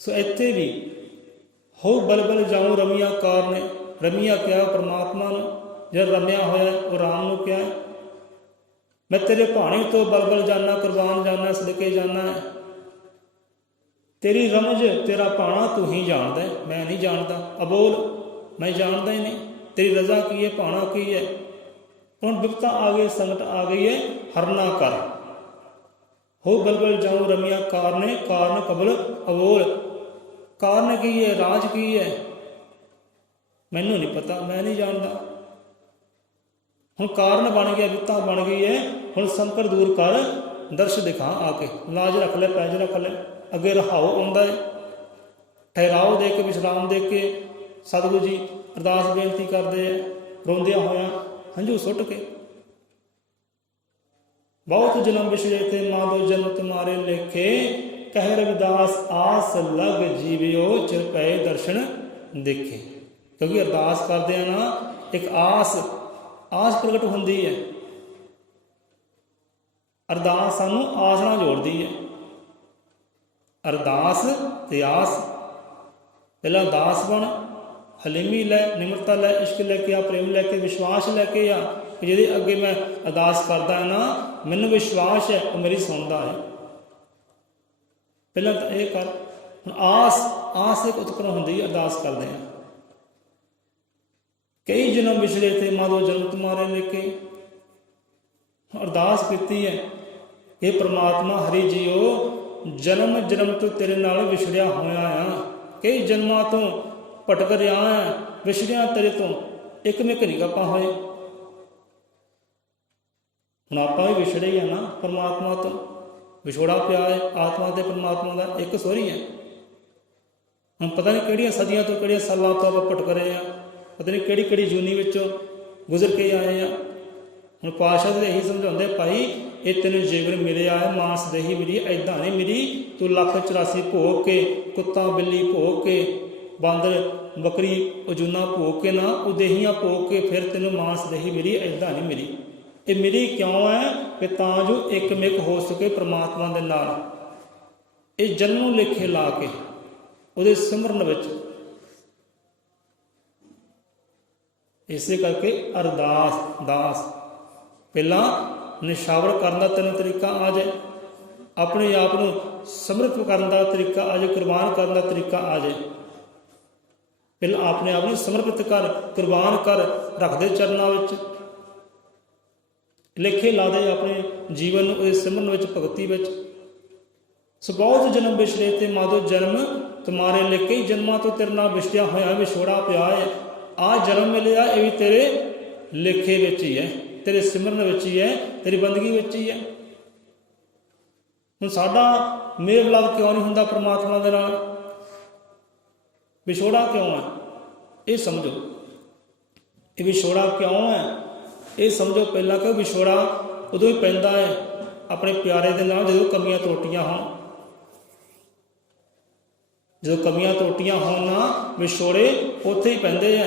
ਸੋ ਇੱਥੇ ਵੀ ਹੋ ਬਲ ਬਲ ਜਾਉ ਰਮੀਆਂ ਕਾਰ ਨੇ। ਰਮੀਆਂ ਕਿਹਾ ਪਰਮਾਤਮਾ ਨੂੰ, ਜਦ ਰਮਿਆ ਹੋਇਆ ਉਹ ਰਾਮ ਨੂੰ ਕਿਹਾ ਮੈਂ ਤੇਰੇ ਭਾਣੇ ਤੋਂ ਬਲ ਬਲ ਜਾਨਾ, ਕੁਰਬਾਨ ਜਾਨਾ, ਸਦਕੇ ਜਾਨਾ ਹੈ। ਤੇਰੀ ਰਮਜ ਤੇਰਾ ਭਾਣਾ ਤੂੰ ਹੀ ਜਾਣਦਾ, ਮੈਂ ਨਹੀਂ ਜਾਣਦਾ। ਅਬੋਲ, ਮੈਂ ਜਾਣਦਾ ਹੀ ਨਹੀਂ ਤੇਰੀ ਰਜ਼ਾ ਕੀ ਹੈ, ਭਾਣਾ ਕੀ ਹੈ। ਹੁਣ ਬਿਪਤਾ ਆ ਗਈ, ਸੰਕਟ ਆ ਗਈ ਹੈ, ਹਰਨਾ ਕਰ। ਹੋ ਬਲ ਬਲ ਜਾਉ ਰਮੀਆਂ ਕਾਰਨੇ, ਕਾਰਨ ਕਬਲ ਅਬੋਲ। ਕਾਰਨ ਕੀ ਹੈ, ਰਾਜ ਕੀ ਹੈ, ਮੈਨੂੰ ਨਹੀਂ ਪਤਾ, ਮੈਂ ਨਹੀਂ ਜਾਣਦਾ। ਹੁਣ ਕਾਰਨ ਬਣ ਗਿਆ, ਬਿਪਤਾ ਬਣ ਗਈ ਹੈ, ਹੁਣ ਸੰਕਟ ਦੂਰ ਕਰ, ਦਰਸ਼ ਦਿਖਾ ਆ ਕੇ। ਲਾਜ ਰੱਖ ਲੈ, ਪੈਜ ਰੱਖ ਲੈ, ਅੱਗੇ ਰਹਾਓ ਆਉਂਦਾ ਹੈ। ਠਹਿਰਾਓ ਦੇ ਕੇ, ਵਿਸ਼ਰਾਮ ਦੇ ਕੇ ਸਤਿਗੁਰੂ ਜੀ ਅਰਦਾਸ ਬੇਨਤੀ ਕਰਦੇ ਹੈ, ਰੋਂਦਿਆਂ ਹੋਇਆਂ ਹੰਝੂ ਸੁੱਟ ਕੇ। ਬਹੁਤ ਜਨਮ ਵਿਛੜੇ ਤੇ ਮਾਧੋ ਜਨਮ ਤੁਮਾਰੇ ਲੇਖੇ, ਕਹਿ ਰਵਿਦਾਸ ਆਸ ਲਗ ਜੀਵਿਓ, ਚਿਰ ਪਏ ਦਰਸ਼ਨ ਦੇਖੇ। ਕਿਉਂਕਿ ਅਰਦਾਸ ਕਰਦੇ ਆ ਨਾ, ਇੱਕ ਆਸ ਪ੍ਰਗਟ ਹੁੰਦੀ ਹੈ। ਅਰਦਾਸ ਸਾਨੂੰ ਆਸ ਨਾਲ ਜੋੜਦੀ ਹੈ। ਅਰਦਾਸ ਤੇ ਆਸ। ਪਹਿਲਾਂ ਦਾਸ ਬਣ, ਹਲੀਮੀ ਲੈ, ਨਿਮਰਤਾ ਲੈ, ਇਸ਼ਕ ਲੈ ਕੇ ਆ, ਪ੍ਰੇਮ ਲੈ ਕੇ, ਵਿਸ਼ਵਾਸ ਲੈ ਕੇ ਆ ਕਿ ਜਿਹਦੇ ਅੱਗੇ ਮੈਂ ਅਰਦਾਸ ਕਰਦਾ ਨਾ, ਮੈਨੂੰ ਵਿਸ਼ਵਾਸ ਹੈ ਉਹ ਮੇਰੀ ਸੁਣਦਾ ਹੈ। ਪਹਿਲਾਂ ਤਾਂ ਇਹ ਕਰ। ਹੁਣ ਆਸ ਇੱਕ ਉਤਪੰਨ ਹੁੰਦੀ ਹੈ ਅਰਦਾਸ ਕਰਦੇ ਹਾਂ। ਕਈ ਜਨਮ ਵਿਛੜੇ ਤੇ ਮਾਧੋ ਜਨਮ ਤੁਮਾਰੇ ਲੇਖੇ। ਅਰਦਾਸ ਕੀਤੀ ਹੈ, ਇਹ ਪ੍ਰਮਾਤਮਾ ਹਰੀ ਜੀਓ, ਜਨਮ ਜਨਮ ਤੋਂ ਤੇਰੇ ਨਾਲ ਵਿਛੜਿਆ ਹੋਇਆ ਆ। ਕਈ ਜਨਮਾਂ ਤੋਂ ਭਟਕ ਰਿਹਾ ਆ, ਵਿਛੜਿਆ ਤੇਰੇ ਤੋਂ, ਇੱਕ ਮਿੱਕ ਨਹੀਂ ਆਪਾਂ ਹੋਏ। ਹੁਣ ਆਪਾਂ ਵੀ ਵਿਛੜੇ ਹੀ ਆ ਨਾ ਪਰਮਾਤਮਾ ਤੋਂ। ਵਿਛੋੜਾ ਪਿਆ ਹੈ ਆਤਮਾ ਤੇ ਪਰਮਾਤਮਾ ਦਾ, ਇੱਕ ਸੋਰੀ ਹੈ। ਹੁਣ ਪਤਾ ਨਹੀਂ ਕਿਹੜੀਆਂ ਸਦੀਆਂ ਤੋਂ, ਕਿਹੜੀਆਂ ਸਾਲਾਂ ਤੋਂ ਆਪਾਂ ਭਟਕ ਰਹੇ ਆ, ਪਤਾ ਨਹੀਂ ਕਿਹੜੀ ਕਿਹੜੀ ਜੂਨੀ ਵਿੱਚੋਂ ਗੁਜ਼ਰ ਕੇ ਆਏ ਆ। ਹੁਣ ਪਾਤਸ਼ਾਹ ਦੇ ਇਹੀ ਸਮਝਾਉਂਦੇ, ਭਾਈ ਇਹ ਤੈਨੂੰ ਜੀਵਨ ਮਿਲਿਆ ਹੈ, ਮਾਸ ਦੇਹੀ ਮਿਲੀ, ਇੱਦਾਂ ਨਹੀਂ ਮਿਲੀ ਤੂੰ 1,84 ਭੋਗ ਕੇ, ਕੁੱਤਾ ਬਿੱਲੀ ਭੋਗ ਕੇ, ਬਾਂਦਰ ਬੱਕਰੀ ਅਜੂਨਾ ਭੋਗ ਕੇ ਨਾ, ਉਹ ਦੇਹੀਆਂ ਭੋਗ ਕੇ ਫਿਰ ਤੈਨੂੰ ਮਾਸ ਦੇਹੀ ਮਿਲੀ, ਇੱਦਾਂ ਨਹੀਂ ਮਿਲੀ। ਇਹ ਮਿਲੀ ਕਿਉਂ ਹੈ ਕਿ ਤਾਂ ਜੋ ਇੱਕ ਮਿਕ ਹੋ ਸਕੇ ਪਰਮਾਤਮਾ ਦੇ ਨਾਲ। ਇਹ ਜਨਮ ਲੇਖੇ ਲਾ ਕੇ ਉਹਦੇ ਸਿਮਰਨ ਵਿੱਚ। ਇਸੇ ਕਰਕੇ ਅਰਦਾਸ ਦਾਸ। ਪਹਿਲਾਂ ਨਿਸ਼ਾਵਰ ਕਰਨ ਦਾ ਤੈਨੂੰ ਤਰੀਕਾ ਆ ਜਾਏ, ਆਪਣੇ ਆਪ ਨੂੰ ਸਮਰਪਿਤ ਕਰਨ ਦਾ ਤਰੀਕਾ ਆ ਜਾਏ, ਕੁਰਬਾਨ ਕਰਨ ਦਾ ਤਰੀਕਾ ਆ ਜਾਏ। ਪਹਿਲਾਂ ਆਪਣੇ ਆਪ ਨੂੰ ਸਮਰਪਿਤ ਕਰ, ਕੁਰਬਾਨ ਕਰ, ਰੱਖਦੇ ਚਰਨਾਂ ਵਿੱਚ, ਲੇਖੇ ਲਾ ਦੇ ਆਪਣੇ ਜੀਵਨ ਨੂੰ ਉਹਦੇ ਸਿਮਰਨ ਵਿੱਚ, ਭਗਤੀ ਵਿੱਚ। ਸੋ ਬਹੁਤ ਜਨਮ ਵਿਛੜੇ ਤੇ ਮਾਧੋ ਜਨਮ ਤੁਮਾਰੇ ਲੇਖੇ। ਕਈ ਜਨਮਾਂ ਤੋਂ ਤੇਰੇ ਨਾਲ ਵਿਛੜਿਆ ਹੋਇਆ, ਵਿਛੋੜਾ ਪਿਆ ਹੈ। ਆਹ ਜਨਮ ਮਿਲਿਆ ਇਹ ਵੀ ਤੇਰੇ ਲੇਖੇ ਵਿੱਚ ਹੀ ਹੈ, ਤੇਰੇ ਸਿਮਰਨ ਵਿੱਚ ਹੀ ਹੈ, ਤੇਰੀ ਬੰਦਗੀ ਵਿੱਚ ਹੀ ਹੈ। ਹੁਣ ਸਾਡਾ ਮੇਲ ਮਿਲਾਪ ਕਿਉਂ ਨਹੀਂ ਹੁੰਦਾ ਪਰਮਾਤਮਾ ਦੇ ਨਾਲ? ਵਿਛੋੜਾ ਕਿਉਂ ਹੈ ਇਹ ਸਮਝੋ। ਇਹ ਵਿਛੋੜਾ ਕਿਉਂ ਹੈ ਇਹ ਸਮਝੋ ਪਹਿਲਾਂ। ਕਿ ਵਿਛੋੜਾ ਉਦੋਂ ਹੀ ਪੈਂਦਾ ਹੈ ਆਪਣੇ ਪਿਆਰੇ ਦੇ ਨਾਲ ਜਦੋਂ ਕਮੀਆਂ ਤਰੋਟੀਆਂ ਹੋਣ। ਜਦੋਂ ਕਮੀਆਂ ਤਰੋਟੀਆਂ ਹੋਣ ਨਾ, ਵਿਛੋੜੇ ਉੱਥੇ ਹੀ ਪੈਂਦੇ ਆ।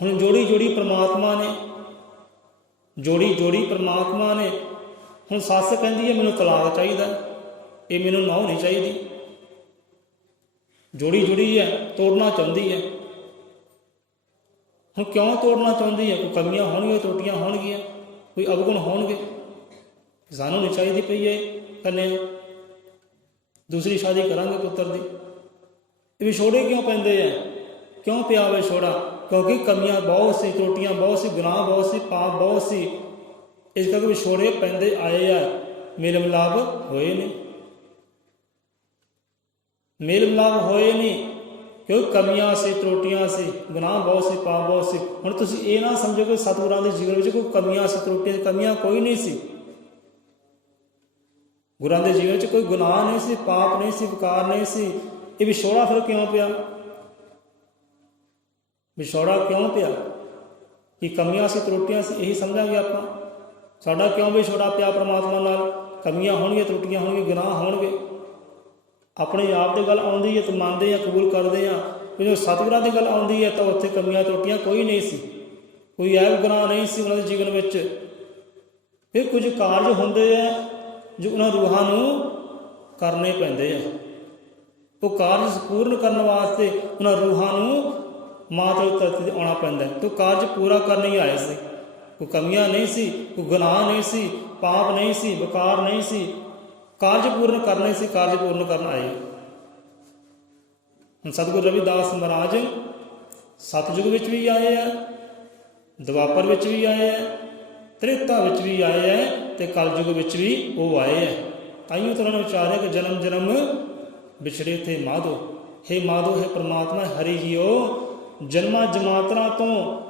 ਹੁਣ ਜੋੜੀ ਪਰਮਾਤਮਾ ਨੇ, ਜੋੜੀ ਪਰਮਾਤਮਾ ਨੇ। ਹੁਣ ਸੱਸ ਕਹਿੰਦੀ ਹੈ ਮੈਨੂੰ ਤਲਾਕ ਚਾਹੀਦਾ, ਇਹ ਮੈਨੂੰ ਨਹੁੰ ਨਹੀਂ ਚਾਹੀਦੀ। ਜੋੜੀ ਹੈ, ਤੋੜਨਾ ਚਾਹੁੰਦੀ ਹੈ। ਹੁਣ ਕਿਉਂ ਤੋੜਨਾ ਚਾਹੁੰਦੀ ਹੈ? ਕੋਈ ਕਮੀਆਂ ਹੋਣਗੀਆਂ, ਤਰੋਟੀਆਂ ਹੋਣਗੀਆਂ, ਕੋਈ ਅਵਗੁਣ ਹੋਣਗੇ। ਸਾਨੂੰ ਨਹੀਂ ਚਾਹੀਦੀ ਪਈ ਇਹ ਕੰਨਿਆ, ਦੂਸਰੀ ਸ਼ਾਦੀ ਕਰਾਂਗੇ ਪੁੱਤਰ ਦੀ। ਇਹ ਵਿਛੋੜੇ ਕਿਉਂ ਪੈਂਦੇ ਆ? ਕਿਉਂ ਪਿਆ ਵਿਛੋੜਾ? ਕਿਉਂਕਿ ਕਮੀਆਂ ਬਹੁਤ ਸੀ, ਤਰੋਟੀਆਂ ਬਹੁਤ ਸੀ, ਗੁਨਾਹ ਬਹੁਤ ਸੀ, ਪਾਪ ਬਹੁਤ ਸੀ। ਇਸ ਕਰਕੇ ਵਿਛੋੜੇ ਪੈਂਦੇ ਆਏ ਆ। ਮੇਲ ਮਿਲਾਪ ਹੋਏ ਨੇ, ਮੇਲ ਮਿਲਾਪ ਹੋਏ ਨਹੀਂ ਕਿਉਂਕਿ ਕਮੀਆਂ ਸੀ, ਤਰੋਟੀਆਂ ਸੀ, ਗੁਨਾਹ ਬਹੁਤ ਸੀ, ਪਾਪ ਬਹੁਤ ਸੀ। ਹੁਣ ਤੁਸੀਂ ਇਹ ਨਾ ਸਮਝੋ ਕਿ ਸਤਿਗੁਰਾਂ ਦੇ ਜੀਵਨ ਵਿੱਚ ਕੋਈ ਕਮੀਆਂ ਸੀ, ਤਰੋਟੀਆਂ, ਕਮੀਆਂ ਕੋਈ ਨਹੀਂ ਸੀ। ਗੁਰਾਂ ਦੇ ਜੀਵਨ 'ਚ ਕੋਈ ਗੁਨਾਹ ਨਹੀਂ ਸੀ, ਪਾਪ ਨਹੀਂ ਸੀ, ਵਿਕਾਰ ਨਹੀਂ ਸੀ। ਇਹ ਵਿਛੋੜਾ ਫਿਰ ਕਿਉਂ ਪਿਆ? ਵਿਛੋੜਾ ਕਿਉਂ ਪਿਆ? ਕਿ ਕਮੀਆਂ ਸੀ, ਤਰੋਟੀਆਂ ਸੀ, ਇਹੀ ਸਮਝਾਂਗੇ ਆਪਾਂ। ਸਾਡਾ ਕਿਉਂ ਵਿਛੋੜਾ ਪਿਆ ਪਰਮਾਤਮਾ ਨਾਲ? ਕਮੀਆਂ ਹੋਣਗੀਆਂ, ਤਰੋਟੀਆਂ ਹੋਣਗੀਆਂ, ਗੁਨਾਹ ਹੋਣਗੇ। ਆਪਣੇ ਆਪ ਦੀ ਗੱਲ ਆਉਂਦੀ ਹੈ ਤਾਂ ਮੰਨਦੇ ਹਾਂ, ਕਬੂਲ ਕਰਦੇ ਹਾਂ। ਜਦੋਂ ਸਤਿਗੁਰਾਂ ਦੀ ਗੱਲ ਆਉਂਦੀ ਹੈ ਤਾਂ ਉੱਥੇ ਕਮੀਆਂ ਤਰੋਟੀਆਂ ਕੋਈ ਨਹੀਂ ਸੀ, ਕੋਈ ਐਬ ਗੁਨਾਹ ਨਹੀਂ ਸੀ ਉਹਨਾਂ ਦੇ ਜੀਵਨ ਵਿੱਚ। ਇਹ ਕੁਝ ਕਾਰਜ ਹੁੰਦੇ ਆ ਜੋ ਉਹਨਾਂ ਰੂਹਾਂ ਨੂੰ ਕਰਨੇ ਪੈਂਦੇ ਆ। ਉਹ ਕਾਰਜ ਸੰਪੂਰਨ ਕਰਨ ਵਾਸਤੇ ਉਹਨਾਂ ਰੂਹਾਂ ਨੂੰ ਮਾਤਰ ਧਰਤੀ 'ਤੇ ਆਉਣਾ ਪੈਂਦਾ ਹੈ। ਤੋ ਕਾਰਜ ਪੂਰਾ ਕਰਨ ਹੀ ਆਏ ਸੀ। ਕੋਈ ਕਮੀਆਂ ਨਹੀਂ ਸੀ, ਕੋਈ ਗੁਨਾਹ ਨਹੀਂ ਸੀ, ਪਾਪ ਨਹੀਂ ਸੀ, ਵਿਕਾਰ ਨਹੀਂ ਸੀ, ਕਾਰਜ ਪੂਰਨ ਕਰਨੇ ਸੀ, ਕਾਰਜ ਪੂਰਨ ਕਰਨ ਆਏ। ਹੁਣ ਸਤਿਗੁਰੂ ਰਵਿਦਾਸ ਮਹਾਰਾਜ ਸਤਿਯੁਗ ਵਿੱਚ ਵੀ ਆਏ ਆ, ਦੁਆਪਰ ਵਿੱਚ ਵੀ ਆਏ ਆ, ਤ੍ਰੇਤਾ ਵਿੱਚ ਵੀ ਆਏ ਹੈ, ਤੇ ਕਲਯੁਗ ਵਿੱਚ ਵੀ ਉਹ ਆਏ ਹੈ। ਤਾਈਓ ਤਾਂ ਉਹਨਾਂ ਨੇ ਵਿਚਾਰਿਆ ਕਿ ਜਨਮ ਜਨਮ ਵਿਛੜੇ ਥੇ ਮਾਧੋ। ਹੇ ਮਾਧੋ, ਹੈ ਪ੍ਰਮਾਤਮਾ ਹਰੀ ਜੀਓ, ਜਨਮਾਂ ਜਮਾਤਰਾਂ ਤੋਂ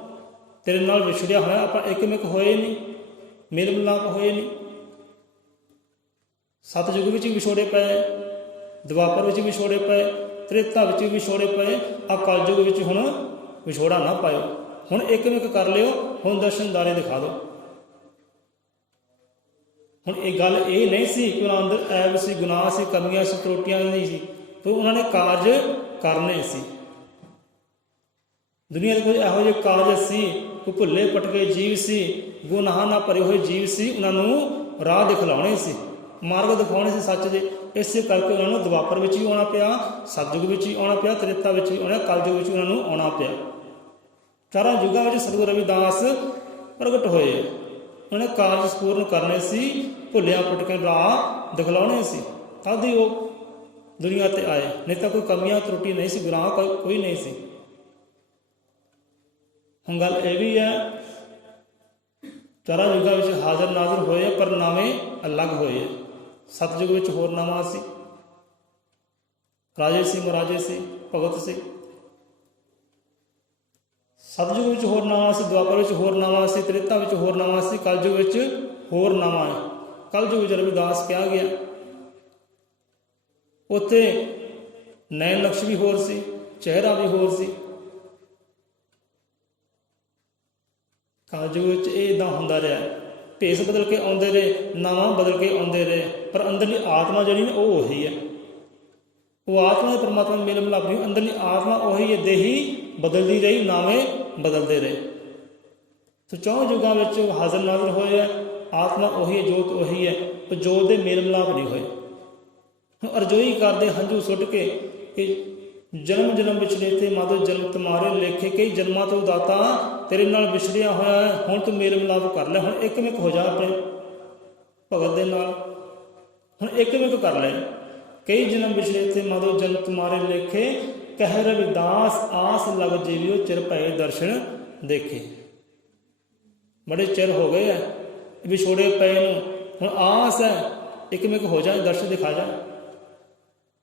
ਤੇਰੇ ਨਾਲ ਵਿਛੜਿਆ ਹੋਇਆ ਆਪਾਂ ਇੱਕਮਿਕ ਹੋਏ ਨਹੀਂ, ਮੇਲ ਮਿਲਾਪ ਹੋਏ ਨਹੀਂ। ਸਤਿਯੁਗ ਵਿੱਚ ਵੀ ਵਿਛੋੜੇ ਪਏ, ਦੁਆਪਰ ਵਿੱਚ ਵੀ ਵਿਛੋੜੇ ਪਏ, ਤ੍ਰੇਤਾ ਵਿੱਚ ਵੀ ਵਿਛੋੜੇ ਪਏ, ਆ ਕਲਯੁਗ ਵਿੱਚ ਹੁਣ ਵਿਛੋੜਾ ਨਾ ਪਾਇਓ। ਹੁਣ ਇੱਕਮਿਕ ਕਰ ਲਿਓ, ਹੁਣ ਦਰਸ਼ਨਦਾਰੇ ਦਿਖਾ ਦਿਓ। ਹੁਣ ਇਹ ਗੱਲ ਇਹ ਨਹੀਂ ਸੀ ਕਿ ਉਹਨਾਂ ਅੰਦਰ ਐਬ ਸੀ, ਗੁਨਾਹ ਸੀ, ਕਮੀਆਂ ਸੀ, ਤਰੋਟੀਆਂ ਨਹੀਂ ਸੀ, ਪਰ ਉਹਨਾਂ ਨੇ ਕਾਰਜ ਕਰਨੇ ਸੀ। ਦੁਨੀਆ ਦੇ ਕੁਝ ਇਹੋ ਜਿਹੇ ਕਾਰਜ ਸੀ, ਕੋਈ ਭੁੱਲੇ ਭਟਕੇ ਜੀਵ ਸੀ, ਗੁਨਾਹ ਨਾਲ ਭਰੇ ਹੋਏ ਜੀਵ ਸੀ, ਉਹਨਾਂ ਨੂੰ ਰਾਹ ਦਿਖਲਾਉਣੇ ਸੀ, ਮਾਰਗ ਦਿਖਾਉਣੇ ਸੀ ਸੱਚ ਦੇ। ਇਸੇ ਕਰਕੇ ਉਹਨਾਂ ਨੂੰ ਦੁਆਪਰ ਵਿੱਚ ਵੀ ਆਉਣਾ ਪਿਆ, ਸਤਿਯੁਗ ਵਿੱਚ ਵੀ ਆਉਣਾ ਪਿਆ, ਤ੍ਰੇਤਾ ਵਿੱਚ ਵੀ ਆਉਣਾ, ਕਲਯੁਗ ਵਿੱਚ ਉਹਨਾਂ ਨੂੰ ਆਉਣਾ ਪਿਆ। ਚਾਰਾਂ ਯੁੱਗਾਂ ਵਿੱਚ ਸਤਿਗੁਰੂ ਰਵਿਦਾਸ ਪ੍ਰਗਟ ਹੋਏ। ਉਹਨੇ ਕਾਰਜ ਸੰਪੂਰਨ ਕਰਨੇ ਸੀ, ਭੁੱਲਿਆਂ ਭਟਕਿਆਂ ਰਾਹ ਦਿਖਲਾਉਣੇ ਸੀ, ਤਦ ਹੀ ਉਹ ਦੁਨੀਆ 'ਤੇ ਆਏ। ਨਹੀਂ ਤਾਂ ਕੋਈ ਕਮੀਆਂ ਤਰੁੱਟੀ ਨਹੀਂ ਸੀ, ਗੁਨਾਹ ਕੋਈ ਨਹੀਂ ਸੀ। ਹੁਣ ਗੱਲ ਇਹ ਵੀ ਹੈ, ਚਾਰਾਂ ਯੁੱਗਾਂ ਵਿੱਚ ਹਾਜ਼ਰ ਨਾਜ਼ਰ ਹੋਏ, ਪਰ ਨਾਵੇਂ ਅਲੱਗ ਹੋਏ। ਸਤਿਯੁਗ ਵਿੱਚ ਹੋਰ ਨਾਵਾਂ ਸੀ, ਰਾਜੇ ਸੀ, ਮਹਾਰਾਜੇ ਸੀ, ਭਗਤ ਸੀ। ਸਤਿਯੁਗ ਵਿੱਚ ਹੋਰ ਨਾਵਾਂ ਸੀ, ਦੁਆਪਰ ਵਿੱਚ ਹੋਰ ਨਾਵਾਂ ਸੀ, ਤ੍ਰੇਤਾ ਵਿੱਚ ਹੋਰ ਨਾਵਾਂ ਸੀ, ਕਲਯੁਗ ਵਿੱਚ ਹੋਰ ਨਾਵਾਂ ਹੈ। ਕਲਯੁਗ ਵਿੱਚ ਰਵਿਦਾਸ ਕਿਹਾ ਗਿਆ, ਉੱਥੇ ਨੈਣ ਨਕਸ਼ ਵੀ ਹੋਰ ਸੀ, ਚਿਹਰਾ ਵੀ ਹੋਰ ਸੀ। ਕਲਯੁਗ ਵਿੱਚ ਇਹ ਇੱਦਾਂ ਹੁੰਦਾ ਰਿਹਾ, ਭੇਸ ਬਦਲ ਕੇ ਆਉਂਦੇ ਰਹੇ, ਨਾਵਾਂ ਬਦਲ ਕੇ ਆਉਂਦੇ ਰਹੇ, ਪਰ ਅੰਦਰਲੀ ਆਤਮਾ ਜਿਹੜੀ ਨੇ ਉਹ ਉਹੀ ਹੈ। ਉਹ ਆਤਮਾ ਦੇ ਪਰਮਾਤਮਾ ਨੂੰ ਮੇਲ ਮਿਲਾਪ ਨਹੀਂ, ਅੰਦਰਲੀ ਆਤਮਾ ਉਹੀ ਹੈ। ਦੇਹੀ ਬਦਲਦੀ ਰਹੀ, ਨਾਵੇਂ ਬਦਲਦੇ ਰਹੇ। ਸੋ ਚੌਂ ਯੁੱਗਾਂ ਵਿੱਚ ਹਾਜ਼ਰ ਨਾਜ਼ਰ ਹੋਏ ਹੈ, ਆਤਮਾ ਉਹੀ ਹੈ, ਜੋਤ ਉਹੀ ਹੈ, ਪਰ ਜੋਤ ਦੇ ਮੇਲ ਮਿਲਾਪ ਨਹੀਂ ਹੋਏ। ਅਰਜ਼ੋਈ ਕਰਦੇ ਹੰਝੂ ਸੁੱਟ ਕੇ ਕਿ ਜਨਮ ਜਨਮ ਵਿਛੜੇ ਤੇ ਮਾਧੋ ਜਨਮ ਤੁਮਾਰੇ ਲੇਖੇ, ਕਈ ਜਨਮਾਂ ਤੋਂ ਦਾਤਾ ਤੇਰੇ ਨਾਲ ਵਿਛੜਿਆ ਹੋਇਆ ਹੈ, ਹੁਣ ਤੂੰ ਮੇਲ ਮਿਲਾਪ ਕਰ ਲੈ। ਹੁਣ ਇੱਕਮਿਕ ਹੋ ਜਾ ਆਪਣੇ ਭਗਤ ਦੇ ਨਾਲ, ਹੁਣ ਇੱਕਮਿਕ ਕਰ ਲੈ। ਕਈ ਜਨਮ ਵਿਛੜੇ ਤੇ ਮਾਧੋ ਜਨਮ ਤੁਮਾਰੇ ਲੇਖੇ, ਕਹਿ ਰਵਿਦਾਸ ਆਸ ਲੱਗ ਜੀਵਿਓ, ਚਿਰ ਪਏ ਦਰਸ਼ਨ ਦੇਖੇ। ਬੜੇ ਚਿਰ ਹੋ ਗਏ ਹੈ ਵਿਛੋੜੇ ਪਏ ਨੂੰ, ਹੁਣ ਆਸ ਹੈ ਇੱਕਮਿਕ ਹੋ ਜਾ, ਦਰਸ਼ਨ ਦਿਖਾ ਜਾ।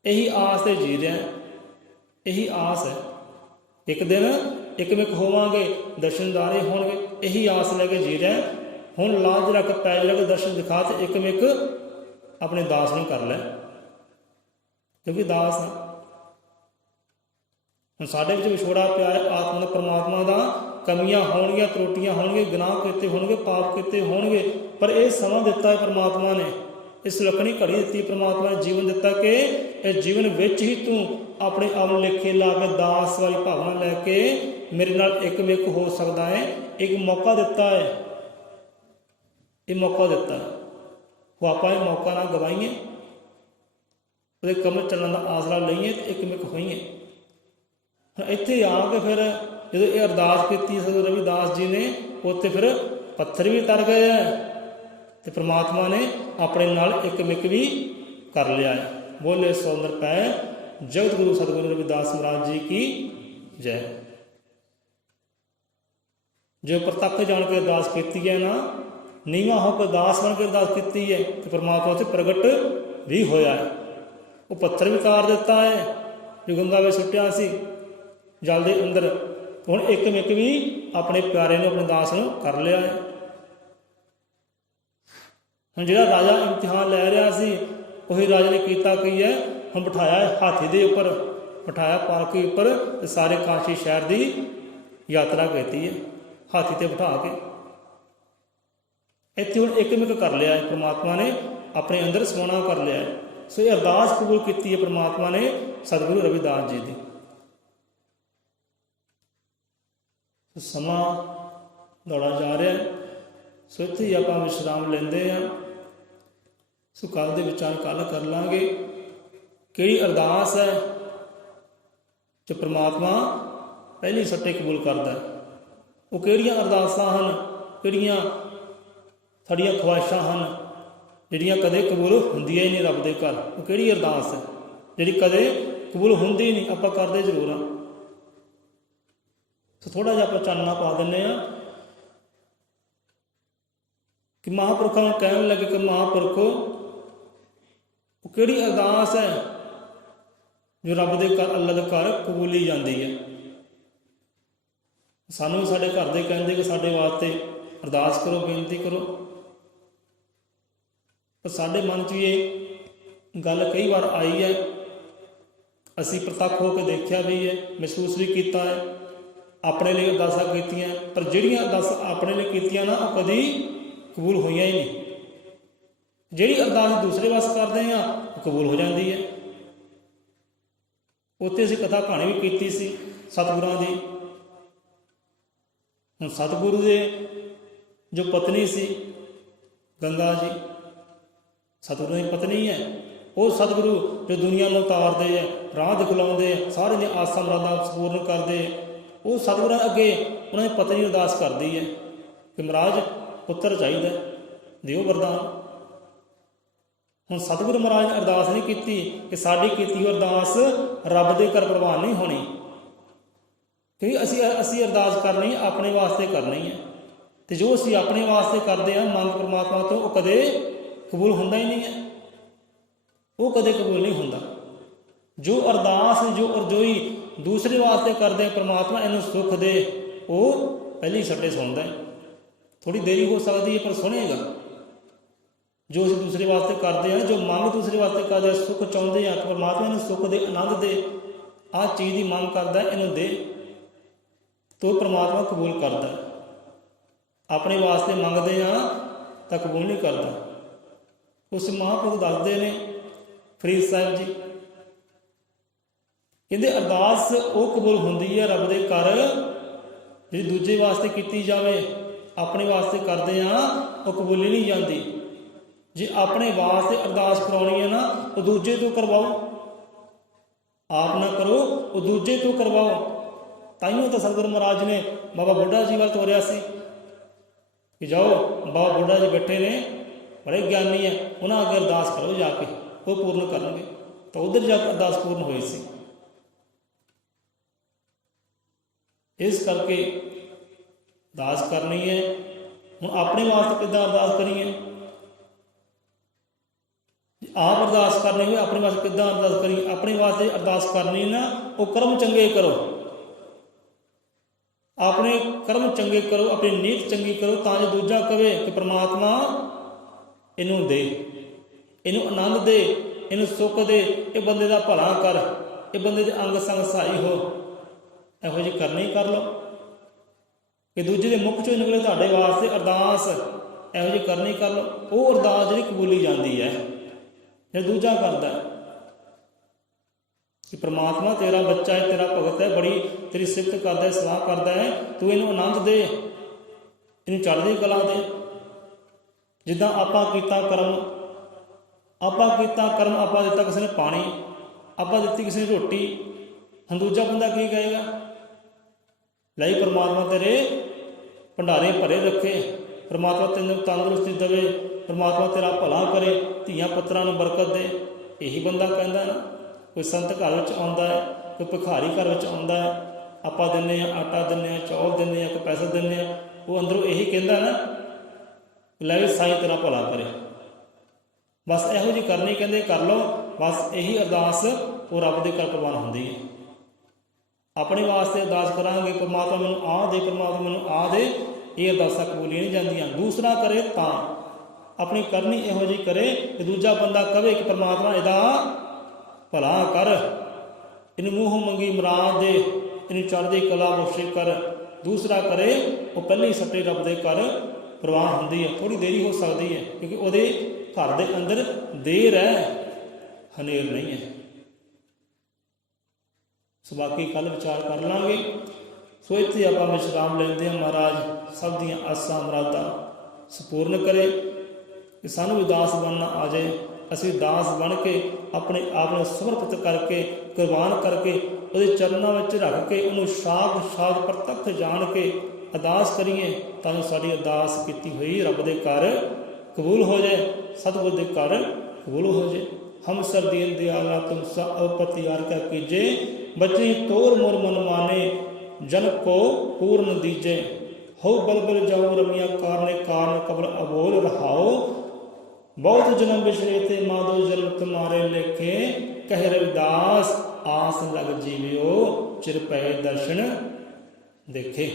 ਇਹੀ ਆਸ ਤੇ ਜੀ ਰਿਹਾ, ਇਹੀ ਆਸ ਹੈ। ਇੱਕ ਦਿਨ ਇੱਕਮਿਕ ਹੋਵਾਂਗੇ, ਦਰਸ਼ਨਦਾਰੇ ਹੋਣਗੇ, ਇਹੀ ਆਸ ਲੈ ਕੇ ਜੀ ਰਿਹਾ। ਹੁਣ ਲਾਜ ਰੱਖ, ਪੈਜ ਰੱਖ, ਦਰਸ਼ਨ ਦਿਖਾ ਤੇ ਇੱਕਮਿਕ ਆਪਣੇ ਦਾਸ ਨੂੰ ਕਰ ਲੈ, ਕਿਉਂਕਿ ਦਾਸ ਹੈ। ਹੁਣ ਸਾਡੇ ਵਿੱਚ ਵਿਛੋੜਾ ਪਿਆ ਹੈ ਆਤਮਾ ਦਾ, ਪਰਮਾਤਮਾ ਦਾ। ਕਮੀਆਂ ਹੋਣਗੀਆਂ, ਤਰੋਟੀਆਂ ਹੋਣਗੀਆਂ, ਗੁਨਾਹ ਕੀਤੇ ਹੋਣਗੇ, ਪਾਪ ਕੀਤੇ ਹੋਣਗੇ, ਪਰ ਇਹ ਸਮਾਂ ਦਿੱਤਾ ਹੈ ਪਰਮਾਤਮਾ ਨੇ, ਇਸ ਸੁਲੱਖਣੀ ਘੜੀ ਦਿੱਤੀ ਪਰਮਾਤਮਾ ਨੇ, ਜੀਵਨ ਦਿੱਤਾ ਕਿ ਇਸ ਜੀਵਨ ਵਿੱਚ ਹੀ ਤੂੰ ਆਪਣੇ ਆਪ ਨੂੰ ਲੇਖੇ ਲਾ ਕੇ ਦਾਸ ਵਾਲੀ ਭਾਵਨਾ ਲੈ ਕੇ ਮੇਰੇ ਨਾਲ ਇੱਕਮਿਕ ਹੋ ਸਕਦਾ ਹੈ। ਇੱਕ ਮੌਕਾ ਦਿੱਤਾ ਹੈ, ਇਹ ਮੌਕਾ ਦਿੱਤਾ ਹੈ, ਉਹ ਆਪਾਂ ਇਹ ਮੌਕਾ ਨਾ ਗਵਾਈਏ, ਉਹਦੇ ਕਮਲ ਚੱਲਣ ਦਾ ਆਸਰਾ ਲਈਏ ਤੇ ਇੱਕਮਿਕ ਹੋਈਏ। ਹੁਣ ਇੱਥੇ ਆ ਕੇ ਫਿਰ ਜਦੋਂ ਇਹ ਅਰਦਾਸ ਕੀਤੀ ਸਤਿਗੁਰੂ ਰਵਿਦਾਸ ਜੀ ਨੇ, ਉੱਥੇ ਫਿਰ ਪੱਥਰ ਵੀ ਤਰ ਗਏ ਹੈ ਤੇ ਪ੍ਰਮਾਤਮਾ ਨੇ ਆਪਣੇ ਨਾਲ ਇੱਕਮਿਕ ਵੀ ਕਰ ਲਿਆ ਹੈ। ਬੋਲੇ ਸੋ ਨਿਰਭੈ ਜਗਤ ਗੁਰੂ ਸਤਿਗੁਰੂ ਰਵਿਦਾਸ ਮਹਾਰਾਜ ਜੀ ਕੀ ਜੈ। ਜੋ ਪ੍ਰਤੱਖ ਜਾਣ ਕੇ ਅਰਦਾਸ ਕੀਤੀ ਹੈ ਨਾ, ਨੀਵਾਂ ਹੋ ਕੇ ਦਾਸ ਬਣ ਕੇ ਅਰਦਾਸ ਕੀਤੀ ਹੈ, ਤੇ ਪਰਮਾਤਮਾ ਉੱਥੇ ਪ੍ਰਗਟ ਵੀ ਹੋਇਆ ਹੈ। ਉਹ ਪੱਥਰ ਵੀ ਤਾਰ ਦਿੱਤਾ ਹੈ ਜੋ ਗੰਗਾ ਵਿੱਚ ਸੁੱਟਿਆ ਸੀ ਜਲ ਦੇ ਅੰਦਰ, ਹੁਣ ਇੱਕਮਿਕ ਵੀ ਆਪਣੇ ਪਿਆਰੇ ਨੂੰ, ਆਪਣੇ ਦਾਸ ਨੂੰ ਕਰ ਲਿਆ ਹੈ। ਹੁਣ ਜਿਹੜਾ ਰਾਜਾ ਇਮਤਿਹਾਨ ਲੈ ਰਿਹਾ ਸੀ, ਉਹੀ ਰਾਜੇ ਨੇ ਕੀਤਾ ਕੀ ਹੈ, ਹੁਣ ਬਿਠਾਇਆ ਹਾਥੀ ਦੇ ਉੱਪਰ, ਬਿਠਾਇਆ ਪਾਲਕੀ ਉੱਪਰ, ਤੇ ਸਾਰੇ ਕਾਸ਼ੀ ਸ਼ਹਿਰ ਦੀ ਯਾਤਰਾ ਕੀਤੀ ਹੈ ਹਾਥੀ ਤੇ ਬਿਠਾ ਕੇ। ਇੱਥੇ ਹੁਣ ਇੱਕਮਿਕ ਕਰ ਲਿਆ ਹੈ ਪਰਮਾਤਮਾ ਨੇ, ਆਪਣੇ ਅੰਦਰ ਸਮਾਉਣਾ ਕਰ ਲਿਆ ਹੈ। ਸੋ ਇਹ ਅਰਦਾਸ ਕਬੂਲ ਕੀਤੀ ਹੈ ਪਰਮਾਤਮਾ ਨੇ ਸਤਿਗੁਰੂ ਰਵਿਦਾਸ ਜੀ ਦੀ। ਸਮਾਂ ਦੌੜਾ ਜਾ ਰਿਹਾ, ਸੋ ਇੱਥੇ ਹੀ ਆਪਾਂ ਵਿਸ਼ਰਾਮ ਲੈਂਦੇ ਹਾਂ। ਸੋ ਕੱਲ੍ਹ ਦੇ ਵਿਚਾਰ ਕੱਲ੍ਹ ਕਰ ਲਾਂਗੇ। ਕਿਹੜੀ ਅਰਦਾਸ ਹੈ 'ਚ ਪ੍ਰਮਾਤਮਾ ਪਹਿਲੀ ਸੱਟੇ ਕਬੂਲ ਕਰਦਾ ਹੈ। ਉਹ ਕਿਹੜੀਆਂ ਅਰਦਾਸਾਂ ਹਨ, ਕਿਹੜੀਆਂ ਸਾਡੀਆਂ ਖਵਾਇਸ਼ਾਂ ਹਨ ਜਿਹੜੀਆਂ ਕਦੇ ਕਬੂਲ ਹੁੰਦੀਆਂ ਹੀ ਨਹੀਂ ਰੱਬ ਦੇ ਘਰ? ਉਹ ਕਿਹੜੀ ਅਰਦਾਸ ਹੈ ਜਿਹੜੀ ਕਦੇ ਕਬੂਲ ਹੁੰਦੀ ਨਹੀਂ? ਆਪਾਂ ਕਰਦੇ ਜ਼ਰੂਰ ਹਾਂ। ਸੋ ਥੋੜ੍ਹਾ ਜਿਹਾ ਆਪਾਂ ਚਾਨਣਾ ਪਾ ਦਿੰਦੇ ਹਾਂ ਕਿ ਮਹਾਂਪੁਰਖਾਂ ਨੂੰ ਕਹਿਣ ਲੱਗੇ ਕਿ ਮਹਾਂਪੁਰਖੋ ਉਹ ਕਿਹੜੀ ਅਰਦਾਸ ਹੈ ਜੋ ਰੱਬ ਦੇ ਘਰ, ਅੱਲਾ ਦੇ ਘਰ ਕਬੂਲੀ ਜਾਂਦੀ ਹੈ? ਸਾਨੂੰ ਸਾਡੇ ਘਰ ਦੇ ਕਹਿੰਦੇ ਕਿ ਸਾਡੇ ਵਾਸਤੇ ਅਰਦਾਸ ਕਰੋ, ਬੇਨਤੀ ਕਰੋ, ਪਰ ਸਾਡੇ ਮਨ 'ਚ ਵੀ ਇਹ ਗੱਲ ਕਈ ਵਾਰ ਆਈ ਹੈ, ਅਸੀਂ ਪ੍ਰਤੱਖ ਹੋ ਕੇ ਦੇਖਿਆ ਵੀ ਹੈ, ਮਹਿਸੂਸ ਵੀ ਕੀਤਾ ਹੈ, ਆਪਣੇ ਲਈ ਅਰਦਾਸਾਂ ਕੀਤੀਆਂ, ਪਰ ਜਿਹੜੀਆਂ ਅਰਦਾਸਾਂ ਆਪਣੇ ਲਈ ਕੀਤੀਆਂ ਨਾ ਉਹ ਕਦੀ ਕਬੂਲ ਹੋਈਆਂ ਹੀ ਨਹੀਂ। ਜਿਹੜੀ ਅਰਦਾਸ ਦੂਸਰੇ ਵਾਸਤੇ ਕਰਦੇ ਹਾਂ ਉਹ ਕਬੂਲ ਹੋ ਜਾਂਦੀ ਹੈ। ਉੱਥੇ ਅਸੀਂ ਕਥਾ ਕਹਾਣੀ ਵੀ ਕੀਤੀ ਸੀ ਸਤਿਗੁਰਾਂ ਦੀ। ਹੁਣ ਸਤਿਗੁਰੂ ਦੇ ਜੋ ਪਤਨੀ ਸੀ ਗੰਗਾ ਜੀ, ਸਤਿਗੁਰੂ ਦੀ ਪਤਨੀ ਹੈ, ਉਹ ਸਤਿਗੁਰੂ ਜੋ ਦੁਨੀਆ ਨੂੰ ਉਤਾਰਦੇ ਹੈ, ਰਾਹ ਦਿਖਲਾਉਂਦੇ, ਸਾਰੇ ਦੀਆਂ ਆਸਾਂ ਮੁਰਾਦਾਂ ਪੂਰਨ ਕਰਦੇ, ਉਹ ਸਤਿਗੁਰਾਂ ਅੱਗੇ ਉਹਨਾਂ ਦੀ ਪਤਨੀ ਅਰਦਾਸ ਕਰਦੀ ਹੈ ਕਿ ਮਹਾਰਾਜ ਪੁੱਤਰ ਚਾਹੀਦਾ, ਦਿਓ ਵਰਦਾਨ। ਹੁਣ ਸਤਿਗੁਰੂ ਮਹਾਰਾਜ ਨੇ ਅਰਦਾਸ ਨਹੀਂ ਕੀਤੀ ਕਿ ਸਾਡੀ ਕੀਤੀ ਹੋਈ ਅਰਦਾਸ ਰੱਬ ਦੇ ਘਰ ਪ੍ਰਵਾਨ ਨਹੀਂ ਹੋਣੀ, ਕਿਉਂਕਿ ਅਸੀਂ ਅਰਦਾਸ ਕਰਨੀ ਆਪਣੇ ਵਾਸਤੇ ਕਰਨੀ ਹੈ, ਅਤੇ ਜੋ ਅਸੀਂ ਆਪਣੇ ਵਾਸਤੇ ਕਰਦੇ ਹਾਂ ਮੰਗ ਪਰਮਾਤਮਾ ਤੋਂ ਉਹ ਕਦੇ ਕਬੂਲ ਹੁੰਦਾ ਹੀ ਨਹੀਂ ਹੈ, ਉਹ ਕਦੇ ਕਬੂਲ ਨਹੀਂ ਹੁੰਦਾ। ਜੋ ਅਰਦਾਸ, ਜੋ ਅਰਜ਼ੋਈ ਦੂਸਰੇ ਵਾਸਤੇ ਕਰਦੇ ਆ ਪਰਮਾਤਮਾ ਇਹਨੂੰ ਸੁੱਖ ਦੇ, ਉਹ ਪਹਿਲੀ ਸੱਟੇ ਸੁਣਦਾ ਹੈ। ਥੋੜ੍ਹੀ ਦੇਰੀ ਹੋ ਸਕਦੀ ਹੈ ਪਰ ਸੁਣੇਗਾ। ਜੋ ਅਸੀਂ ਦੂਸਰੇ ਵਾਸਤੇ ਕਰਦੇ ਹਾਂ, ਜੋ ਮੰਗ ਦੂਸਰੇ ਵਾਸਤੇ ਕਰਦੇ ਹਾਂ, ਸੁੱਖ ਚਾਹੁੰਦੇ ਹਾਂ, ਪਰਮਾਤਮਾ ਇਹਨੂੰ ਸੁੱਖ ਦੇ, ਆਨੰਦ ਦੇ, ਆਹ ਚੀਜ਼ ਦੀ ਮੰਗ ਕਰਦਾ ਇਹਨੂੰ ਦੇ, ਤੋ ਪਰਮਾਤਮਾ ਕਬੂਲ ਕਰਦਾ। ਆਪਣੇ ਵਾਸਤੇ ਮੰਗਦੇ ਹਾਂ ਤਾਂ ਕਬੂਲ ਨਹੀਂ ਕਰਦਾ। ਉਸ ਮਹਾਂਪੁਰਖ ਦੱਸਦੇ ਨੇ ਫਰੀਦ ਸਾਹਿਬ ਜੀ, ਕਹਿੰਦੇ ਅਰਦਾਸ ਉਹ ਕਬੂਲ ਹੁੰਦੀ ਹੈ ਰੱਬ ਦੇ ਘਰ ਜਿਹੜੀ ਦੂਜੇ ਵਾਸਤੇ ਕੀਤੀ ਜਾਵੇ, ਆਪਣੇ ਵਾਸਤੇ ਕਰਦੇ ਹਾਂ ਉਹ ਕਬੂਲੀ ਨਹੀਂ ਜਾਂਦੀ। ਜੇ ਆਪਣੇ ਵਾਸਤੇ ਅਰਦਾਸ ਕਰਾਉਣੀ ਹੈ ਨਾ ਉਹ ਦੂਜੇ ਤੋਂ ਕਰਵਾਓ, ਆਪ ਨਾ ਕਰੋ, ਉਹ ਦੂਜੇ ਤੋਂ ਕਰਵਾਓ। ਤਾਈਓ ਤਾਂ ਸਤਿਗੁਰੂ ਮਹਾਰਾਜ ਨੇ ਬਾਬਾ ਬੁੱਢਾ ਜੀ ਵੱਲ ਤੋਰਿਆ ਸੀ ਕਿ ਜਾਓ, ਬਾਬਾ ਬੁੱਢਾ ਜੀ ਬੈਠੇ ਨੇ, ਬੜੇ ਗਿਆਨੀ ਹੈ, ਉਹਨਾਂ ਅੱਗੇ ਅਰਦਾਸ ਕਰੋ ਜਾ ਕੇ, ਉਹ ਪੂਰਨ ਕਰਨਗੇ। ਤਾਂ ਉੱਧਰ ਜਾ ਕੇ ਅਰਦਾਸ ਪੂਰਨ ਹੋਈ ਸੀ। ਇਸ ਕਰਕੇ ਅਰਦਾਸ ਕਰਨੀ ਹੈ। ਹੁਣ ਆਪਣੇ ਵਾਸਤੇ ਕਿੱਦਾਂ ਅਰਦਾਸ ਕਰੀਏ? ਆਪ ਅਰਦਾਸ ਕਰਨੀ ਹੋਵੇ ਆਪਣੇ ਵਾਸਤੇ ਕਿੱਦਾਂ ਅਰਦਾਸ ਕਰੀਏ? ਆਪਣੇ ਵਾਸਤੇ ਅਰਦਾਸ ਕਰਨੀ ਨਾ ਉਹ ਕਰਮ ਚੰਗੇ ਕਰੋ, ਆਪਣੇ ਕਰਮ ਚੰਗੇ ਕਰੋ, ਆਪਣੀ ਨੀਤ ਚੰਗੀ ਕਰੋ, ਤਾਂ ਜੋ ਦੂਜਾ ਕਵੇ ਕਿ ਪਰਮਾਤਮਾ ਇਹਨੂੰ ਦੇ, ਇਹਨੂੰ ਆਨੰਦ ਦੇ, ਇਹਨੂੰ ਸੁੱਖ ਦੇ, ਇਹ ਬੰਦੇ ਦਾ ਭਲਾ ਕਰ, ਇਹ ਬੰਦੇ ਦੇ ਅੰਗ ਸੰਗ ਸਹਾਈ ਹੋ। ਇਹੋ ਜਿਹੀ ਕਰਨੀ ਕਰ ਲਓ ਕਿ ਦੂਜੇ ਦੇ ਮੁੱਖ ਚੋਂ ਨਿਕਲੇ ਤੁਹਾਡੇ ਵਾਸਤੇ ਅਰਦਾਸ, ਇਹੋ ਜਿਹੀ ਕਰਨੀ ਕਰ ਲਓ। ਉਹ ਅਰਦਾਸ ਜਿਹੜੀ ਕਬੂਲੀ ਜਾਂਦੀ ਹੈ ਜਿਹੜਾ ਦੂਜਾ ਕਰਦਾ ਕਿ ਪ੍ਰਮਾਤਮਾ ਤੇਰਾ ਬੱਚਾ ਹੈ, ਤੇਰਾ ਭਗਤ ਹੈ, ਬੜੀ ਤੇਰੀ ਸਿਫਤ ਕਰਦਾ ਹੈ, ਸਲਾਹ ਕਰਦਾ ਹੈ, ਤੂੰ ਇਹਨੂੰ ਆਨੰਦ ਦੇ, ਇਹਨੂੰ ਚੜ੍ਹਦੀ ਕਲਾ ਦੇ। ਜਿੱਦਾਂ ਆਪਾਂ ਕੀਤਾ ਕਰਮ, ਆਪਾਂ ਦਿੱਤਾ ਕਿਸੇ ਨੇ ਪਾਣੀ, ਆਪਾਂ ਦਿੱਤੀ ਕਿਸੇ ਨੇ ਰੋਟੀ, ਹੁਣ ਦੂਜਾ ਬੰਦਾ ਕੀ ਕਹੇਗਾ? ਲਈ ਪਰਮਾਤਮਾ ਤੇਰੇ ਭੰਡਾਰੇ ਭਰੇ ਰੱਖੇ, ਪਰਮਾਤਮਾ ਤੈਨੂੰ ਤੰਦਰੁਸਤੀ ਦੇਵੇ, ਪਰਮਾਤਮਾ ਤੇਰਾ ਭਲਾ ਕਰੇ, ਧੀਆਂ ਪੁੱਤਰਾਂ ਨੂੰ ਬਰਕਤ ਦੇ। ਇਹੀ ਬੰਦਾ ਕਹਿੰਦਾ ਨਾ। ਕੋਈ ਸੰਤ ਘਰ ਵਿੱਚ ਆਉਂਦਾ ਹੈ, ਕੋਈ ਭਿਖਾਰੀ ਘਰ ਵਿੱਚ ਆਉਂਦਾ ਹੈ, ਆਪਾਂ ਦਿੰਦੇ ਹਾਂ, ਆਟਾ ਦਿੰਦੇ ਹਾਂ, ਚੌਲ ਦਿੰਦੇ ਹਾਂ, ਕੋਈ ਪੈਸਾ ਦਿੰਦੇ ਹਾਂ, ਉਹ ਅੰਦਰੋਂ ਇਹੀ ਕਹਿੰਦਾ ਨਾ, ਲੈ ਸਾਈਂ ਤੇਰਾ ਭਲਾ ਕਰੇ। ਬਸ ਇਹੋ ਜਿਹੀ ਕਰਨੀ ਕਹਿੰਦੇ ਕਰ ਲਓ। ਬਸ ਇਹੀ ਅਰਦਾਸ ਉਹ ਰੱਬ ਦੇ ਘਰ ਪ੍ਰਵਾਨ ਹੁੰਦੀ ਹੈ। ਆਪਣੇ ਵਾਸਤੇ ਅਰਦਾਸ ਕਰਾਂਗੇ ਪਰਮਾਤਮਾ ਮੈਨੂੰ ਆਹ ਦੇ, ਪਰਮਾਤਮਾ ਮੈਨੂੰ ਆਹ ਦੇ, ਇਹ ਅਰਦਾਸਾਂ ਕਬੂਲੀਆਂ ਨਹੀਂ ਜਾਂਦੀਆਂ। ਦੂਸਰਾ ਕਰੇ ਤਾਂ ਆਪਣੀ ਕਰਨੀ ਇਹੋ ਜਿਹੀ ਕਰੇ ਕਿ ਦੂਜਾ ਬੰਦਾ ਕਵੇ ਕਿ ਪਰਮਾਤਮਾ ਇਹਦਾ ਭਲਾ ਕਰ, ਇਹਨੂੰ ਮੂੰਹੋਂ ਮੰਗੀ ਮੁਰਾਦ ਦੇ, ਇਹਨੂੰ ਚੜ੍ਹਦੀ ਕਲਾ ਬਖਸ਼ਿਸ਼ ਕਰ। ਦੂਸਰਾ ਕਰੇ ਉਹ ਪਹਿਲੀ ਸੱਟੇ ਰੱਬ ਦੇ ਘਰ ਪ੍ਰਵਾਨ ਹੁੰਦੀ ਹੈ। ਥੋੜ੍ਹੀ ਦੇਰੀ ਹੋ ਸਕਦੀ ਹੈ ਕਿਉਂਕਿ ਉਹਦੇ ਘਰ ਦੇ ਅੰਦਰ ਦੇਰ ਹੈ, ਹਨੇਰ ਨਹੀਂ ਹੈ। ਸੋ ਬਾਕੀ ਕੱਲ੍ਹ ਵਿਚਾਰ ਕਰ ਲਾਂਗੇ। ਸੋ ਇੱਥੇ ਆਪਾਂ ਵਿਸ਼ਰਾਮ ਲੈਂਦੇ ਹਾਂ। ਮਹਾਰਾਜ ਸਭ ਦੀਆਂ ਆਸਾਂ ਮੁਰਾਦਾਂ ਸੰਪੂਰਨ ਕਰੇ ਕਿ ਸਾਨੂੰ ਉਦਾਸ ਬਣਨਾ ਆ ਜਾਏ, ਅਸੀਂ ਦਾਸ ਬਣ ਕੇ ਆਪਣੇ ਆਪ ਨੂੰ ਸਮਰਪਿਤ ਕਰਕੇ ਕੁਰਬਾਨ ਕਰਕੇ ਉਹਦੇ ਚਰਨਾਂ ਵਿੱਚ ਰੱਖ ਕੇ ਉਹਨੂੰ ਸਾਖਸ਼ਾਤ ਪ੍ਰਤੱਖ ਜਾਣ ਕੇ ਅਰਦਾਸ ਕਰੀਏ ਤਾਂ ਜੋ ਸਾਡੀ ਅਰਦਾਸ ਕੀਤੀ ਹੋਈ ਰੱਬ ਦੇ ਘਰ ਕਬੂਲ ਹੋ ਜਾਏ, ਸਤਿਗੁਰ ਦੇ ਘਰ ਕਬੂਲ ਹੋ ਜਾਏ। ਹਮ ਸਰ ਦੀਨ ਦਿਆਲਾ ਤੁਮ ਸ ਅਵਪਤਿਆਰ ਕਾ ਕੀਜੇ, ਬਚਨੀ ਤੋਰ ਮੋਰ ਮਨ ਮਾਨੇ, ਜਨ ਕੋ ਪੂਰਨ ਦੀਜੇ। ਹੋ ਬਲਬਲ ਜਾਉ ਰਮੀਆਂ ਕਾਰਨੇ ਕਾਰਨ ਕਬਰ ਅਬੋਲ ਰਹਾਓ, ਬਹੁਤ ਜਨਮ ਵਿਛੜੇ ਤੇ ਮਾਧੋ ਜਨਮ ਤੁਮਾਰੇ ਲੇਖੇ, ਕਹਿ ਰਵਿਦਾਸ ਆਸ ਲਗ ਜੀਵਿਓ, ਚਿਰ ਪੈ ਦਰਸ਼ਨ ਦੇਖੇ।